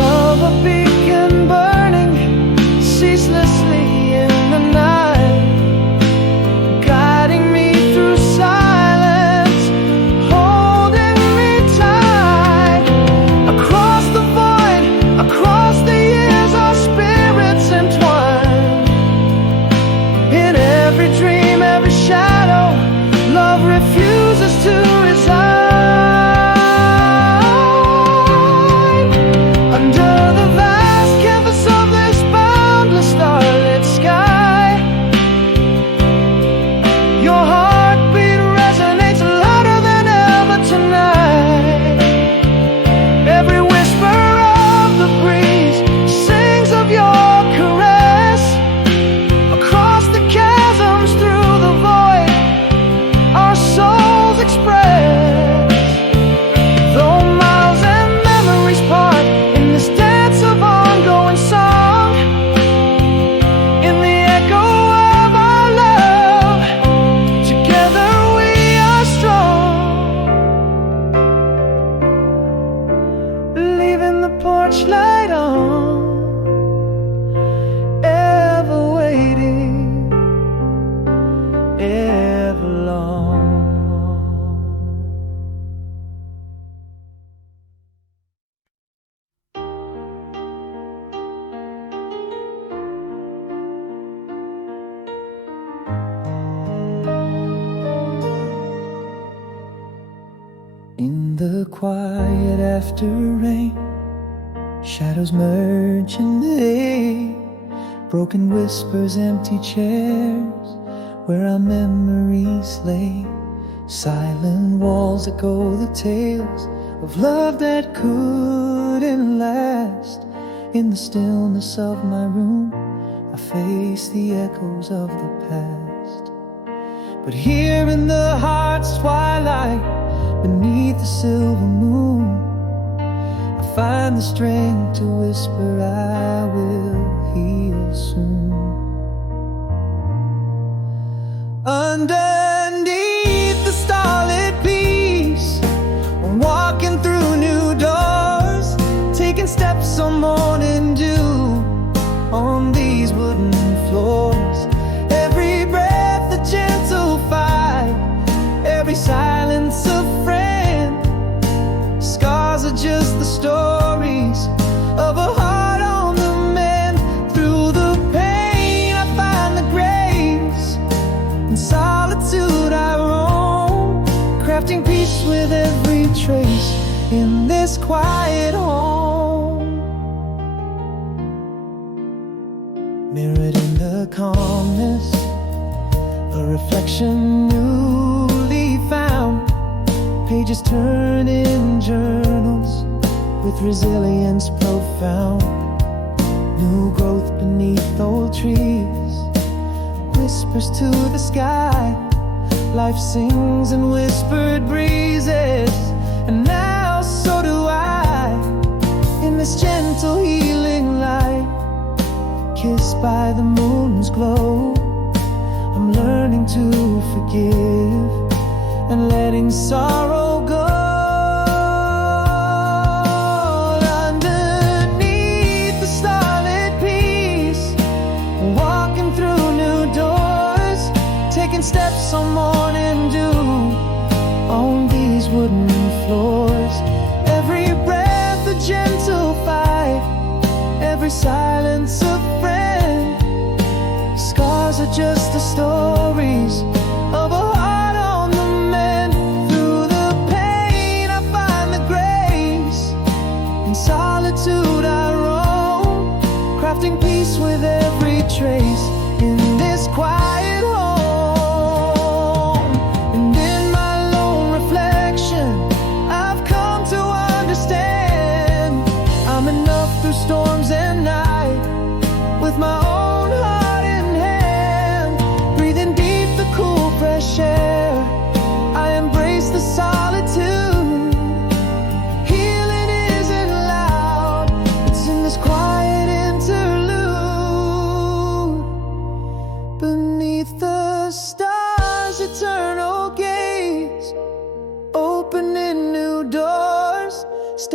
Love, a beacon burning ceaselessly in the night, guiding me through silence, holding me tight. Across the void, across the years, our spirits entwine. In every dream, every shadow, love refuses to reside. Under the vast canvas of this boundless starlit sky, your heartbeat resonates louder than ever tonight. Every whisper of the breeze sings of your caress. Across the chasms, through the void, our souls express. Though miles and memories part in this dance of ongoing song, in the echo of our love, together we are strong. Leaving the porch light on, ever waiting, ever long. In the quiet after rain, shadows merge in the air, broken whispers, empty chairs, where our memories lay. Silent walls echo the tales of love that couldn't last. In the stillness of my room, I face the echoes of the past. But here in the heart's twilight, beneath the silver moon, I find the strength to whisper, I will heal soon. Underneath the starlit peace, I'm walking through new doors, taking steps on morning dew on these wooden floors. Every breath a gentle fight, every silence a friend. Scars are just the stories of a heart on the mend. Through the pain I find the grace, in solitude I roam, crafting peace with every trace in this quiet home. Mirrored in the calmness, a reflection newly found, pages turn in journals with resilience profound. New growth beneath old trees, whispers to the sky. Life sings in whispered breezes, and now so do I. In this gentle healing light, kissed by the moon's glow, I'm learning to forgive and letting sorrow go. Underneath the starlit peace, walking through new doors, taking steps on morning dew on these wooden floors. Every breath a gentle fight, every silence a friend. Scars are just the stories of a heart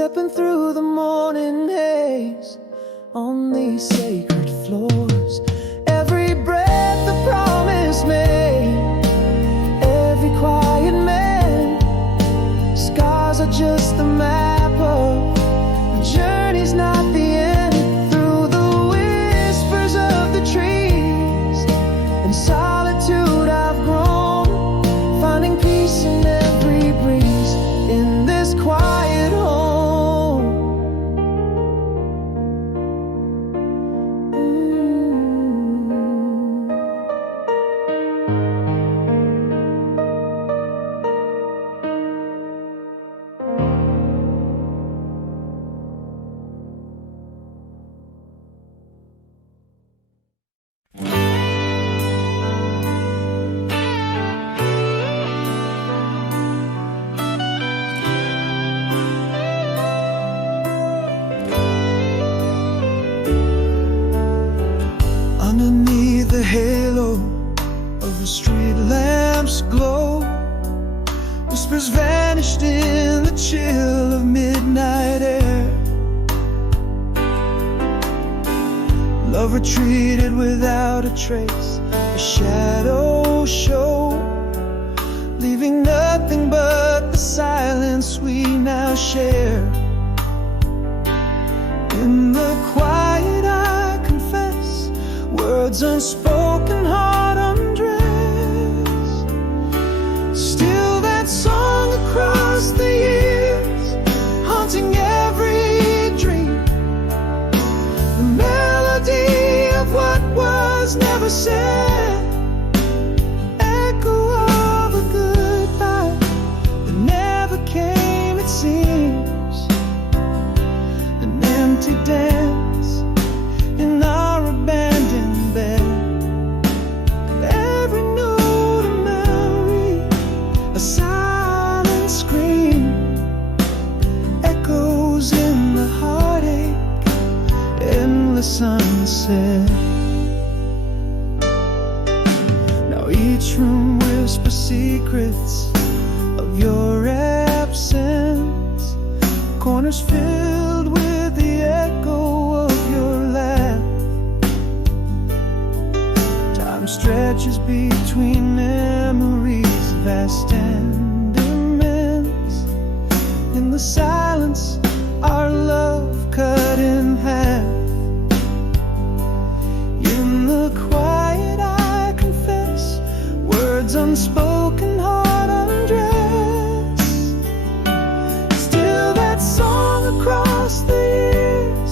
stepping through the morning haze on these sacred floors. Every breath the promise made, every quiet man. Scars are just the map of the journey's not the end. Through the whispers of the trees and solitude I've grown, finding peace in every breeze in this quiet home. Underneath the halo of the street lamp's glow, whispers vanished in the chill of midnight air. Love retreated without a trace, a shadow show, leaving nothing but the silence we now share. In the quiet I confess, words unspoken, heart undressed. Still that song across the years, haunting every dream. The melody of what was never said, echo of a goodbye that never came, it seems. An empty dance in our abandoned bed. Every note a memory, a silent scream, echoes in the heartache, endless sunset. Now each room whispers secrets of your absence, corners filled with the echo of your laugh. Time stretches between memories, vast and immense. In the silence, our love cut in half. In the quiet, I confess, words unspoken, heart undressed. Still that song across the years,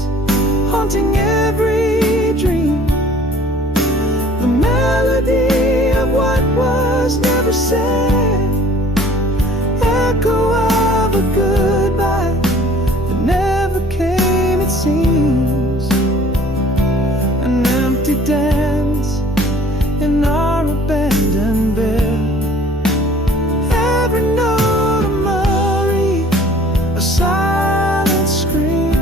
haunting every dream. The melody of what was never said, echo of a goodbye that never came, it seems. An empty dance in our abandoned bed. Every note a memory, a silent scream,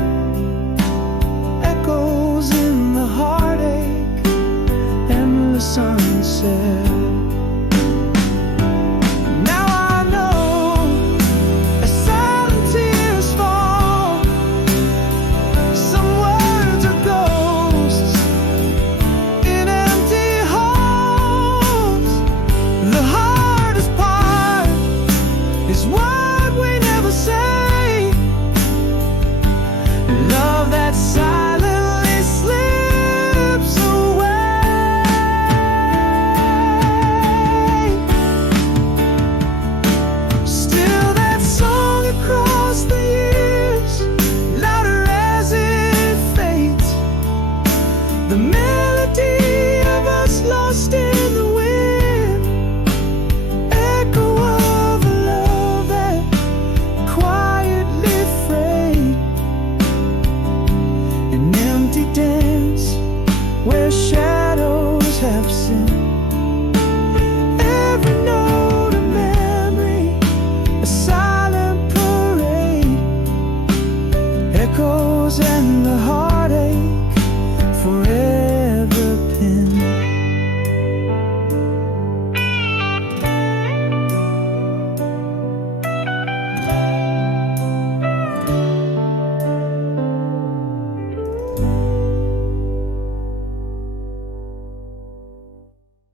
echoes in the heartache, endless sunset. Now I know, as silent tears fall, some words are ghosts in empty homes. The hardest part is what we never say. Love that silently slips away. Still that song across the years, louder as it fades. The melody of us lost in the wind, echo of a love that quietly frayed. An empty dance where shadows have sinned. Every note a memory, a silent parade, echoes and the heartache forever.